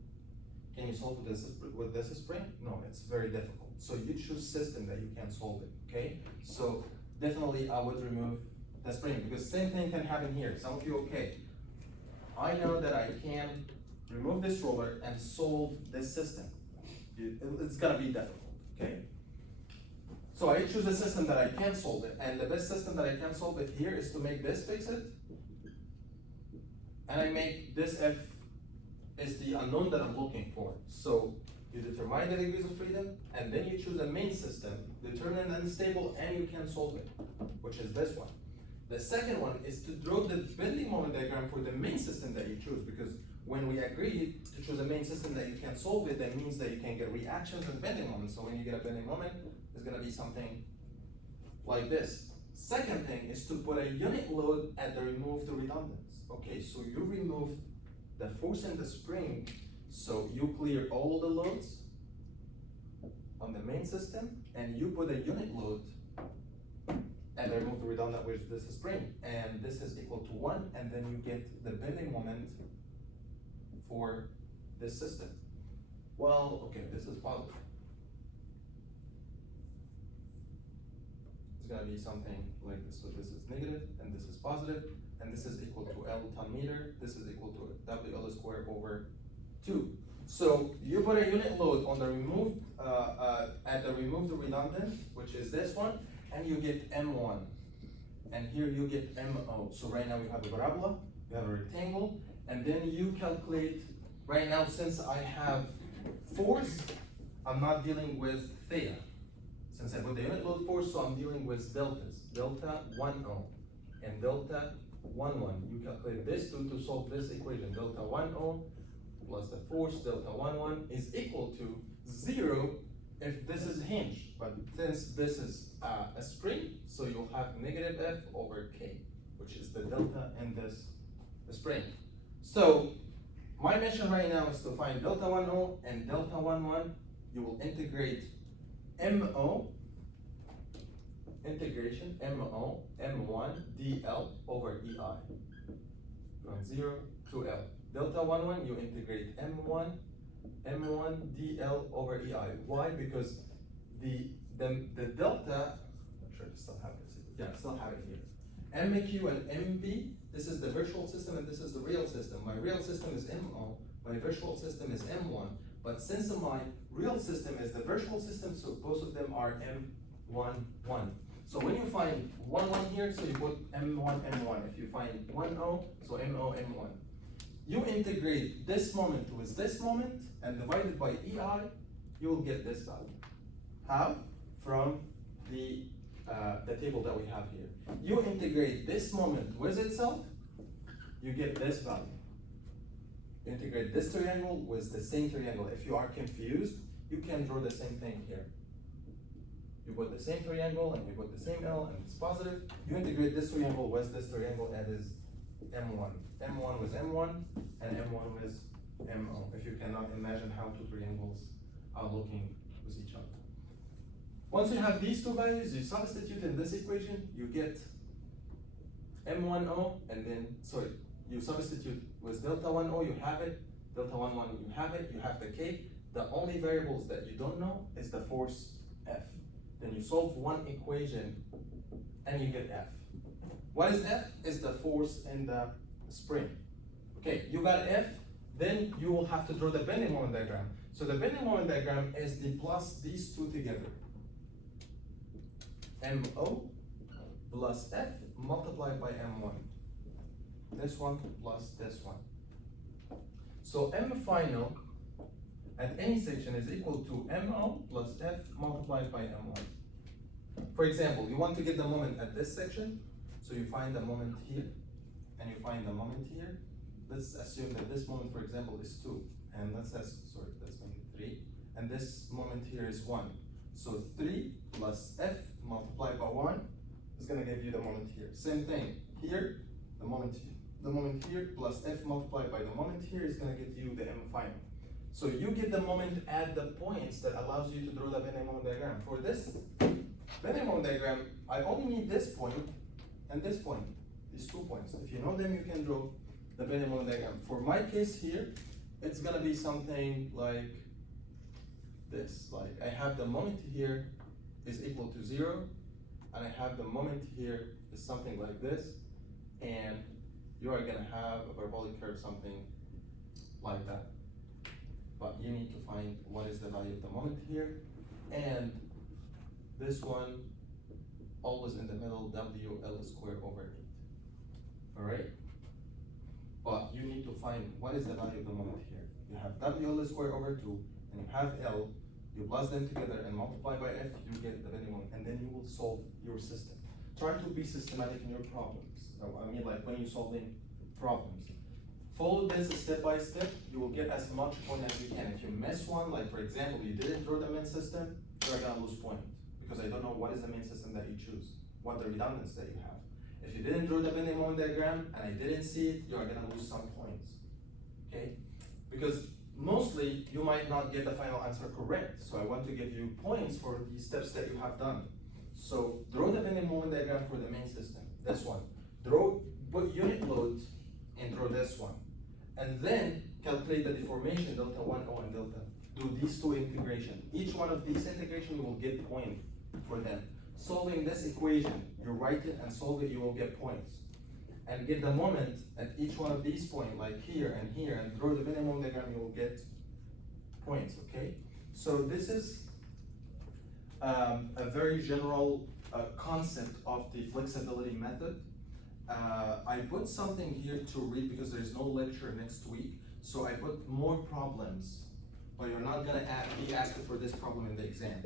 Can you solve this with this spring? No, it's very difficult. So you choose system that you can solve it, okay? So definitely I would remove the spring, because same thing can happen here. Some of you, okay, I know that I can remove this roller and solve this system. It's gonna be difficult, okay? So I choose a system that I can solve it, and the best system that I can solve it here is to make this fix it, and I make this F is the unknown that I'm looking for. So you determine the degrees of freedom, and then you choose a main system, determinate and stable, and you can solve it, which is this one. The second one is to draw the bending moment diagram for the main system that you choose, because when we agree to choose a main system that you can solve it, that means that you can get reactions and bending moments. So when you get a bending moment, it's gonna be something like this. Second thing is to put a unit load at the remove the redundance. Okay, so you remove the force in the spring, so you clear all the loads on the main system, and you put a unit load and remove the redundant, which this is spring, and this is equal to 1, and then you get the bending moment for this system. Well, okay, this is positive. It's gonna be something like this. So this is negative, and this is positive, and this is equal to L ton meter. This is equal to WL squared over 2. So you put a unit load on the remove, at the remove the redundant, which is this one, and you get M1. And here you get MO. So right now we have a parabola, we have a rectangle, and then you calculate, right now since I have force, I'm not dealing with theta. Since I put the unit load force, so I'm dealing with deltas. Delta 1O and delta 1,1. You calculate this to solve this equation. Delta 1O plus the force delta 1 is equal to 0 if this is hinged. But since this is a spring, so you'll have negative F over K, which is the delta in this spring. So my mission right now is to find delta 1O and delta 11. You will integrate MO, integration MO, M1 dL over EI from 0 to L. Delta 11, you integrate M1 dL over EI. Why? Because the delta, I'm sure I still have this. Yeah, I still have it here. MQ and MB, this is the virtual system and this is the real system. My real system is MO, my virtual system is M1. But since my real system is the virtual system, so both of them are M11. So when you find 1, here, so you put M1, M1. If you find 1O, so MO, M1. You integrate this moment with this moment and divide it by EI, you will get this value. How? From the table that we have here. You integrate this moment with itself, you get this value. You integrate this triangle with the same triangle. If you are confused, you can draw the same thing here. You put the same triangle and you put the same L and it's positive. You integrate this triangle with this triangle and is M1. M1 with M1 and M1 with MO. If you cannot imagine how two triangles are looking with each other. Once you have these two values, you substitute in this equation, you get M10 and then, sorry, you substitute with delta 1O, you have it, delta 11, you have it, you have the K. The only variables that you don't know is the force F. Then you solve one equation and you get F. What is F? Is the force in the spring. Okay, you got F, then you will have to draw the bending moment diagram. So the bending moment diagram is the plus these two together. MO plus F multiplied by M1. This one plus this one. So M final at any section is equal to MO plus F multiplied by M1. For example, you want to get the moment at this section, so you find the moment here, and you find the moment here. Let's assume that this moment, for example, is 2, and let's make it 3, and this moment here is 1. So 3 plus F multiplied by 1 is gonna give you the moment here. Same thing here, the moment here plus F multiplied by the moment here is gonna get you the M final. So you get the moment at the points that allows you to draw the bending moment diagram. For this bending moment diagram, I only need this point and this point, these 2 points. If you know them, you can draw the bending moment diagram. For my case here, it's gonna be something like this. Like I have the moment here is equal to 0, and I have the moment here is something like this, and you are gonna have a parabolic curve something like that. But you need to find what is the value of the moment here, and this one always in the middle, WL squared over 8. All right? But you need to find what is the value of the moment here. You have WL squared over 2, and you have L, you plus them together and multiply by F, you get the bending moment, and then you will solve your system. Try to be systematic in your problems. I mean, like when you're solving problems. Follow this step by step, you will get as much point as you can. If you miss one, like for example, you didn't draw the main system, you're gonna lose point. Because I don't know what is the main system that you choose, what the redundancy that you have. If you didn't draw the bending moment diagram and I didn't see it, you're gonna lose some points, okay? Because mostly you might not get the final answer correct. So I want to give you points for the steps that you have done. So draw the bending moment diagram for the main system, this one. Put unit load and draw this one. And then calculate the deformation, delta 1O and delta. Do these two integration. Each one of these integration you will get point for them. Solving this equation, you write it and solve it, you will get points. And get the moment at each one of these points, like here, and draw the bending moment diagram, you will get points, okay? So this is a very general concept of the flexibility method. I put something here to read because there's no lecture next week, so I put more problems, but you're not gonna be asked for this problem in the exam.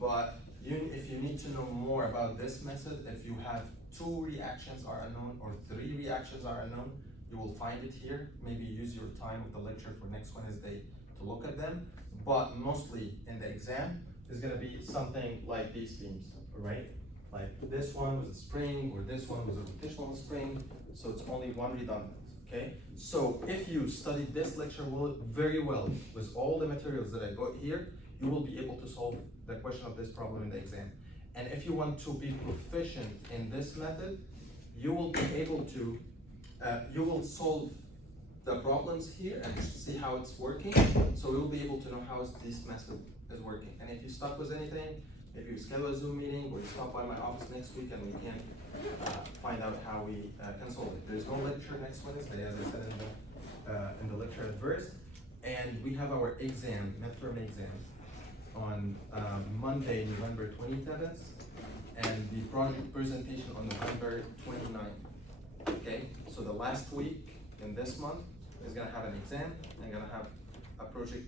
But if you need to know more about this method, if you have 2 reactions are unknown or 3 reactions are unknown, you will find it here. Maybe use your time with the lecture for next Wednesday to look at them. But mostly in the exam is gonna be something like these themes, right? Like this one was a spring, or this one was a rotational spring, so it's only one redundant, okay? So if you studied this lecture very well with all the materials that I got here, you will be able to solve the question of this problem in the exam. And if you want to be proficient in this method, you will be able to, you will solve the problems here and see how it's working. So you'll be able to know how this method is working. And if you stuck with anything, maybe you schedule a Zoom meeting or you stop by my office next week and we can find out how we can solve it. There's no lecture next Wednesday, as I said in the lecture at first. And we have our exam, midterm exam, on Monday, November 27th, and the project presentation on November 29th. Okay, so the last week in this month is gonna have an exam and gonna have a project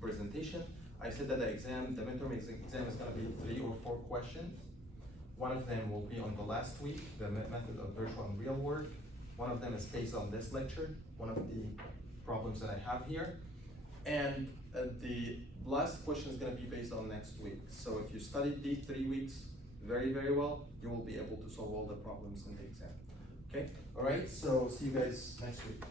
presentation. I said that the midterm exam is gonna be 3 or 4 questions. One of them will be on the last week, the method of virtual and real work. One of them is based on this lecture, one of the problems that I have here. And the last question is gonna be based on next week. So if you studied these 3 weeks very, very well, you will be able to solve all the problems in the exam. Okay, all right, so see you guys next week.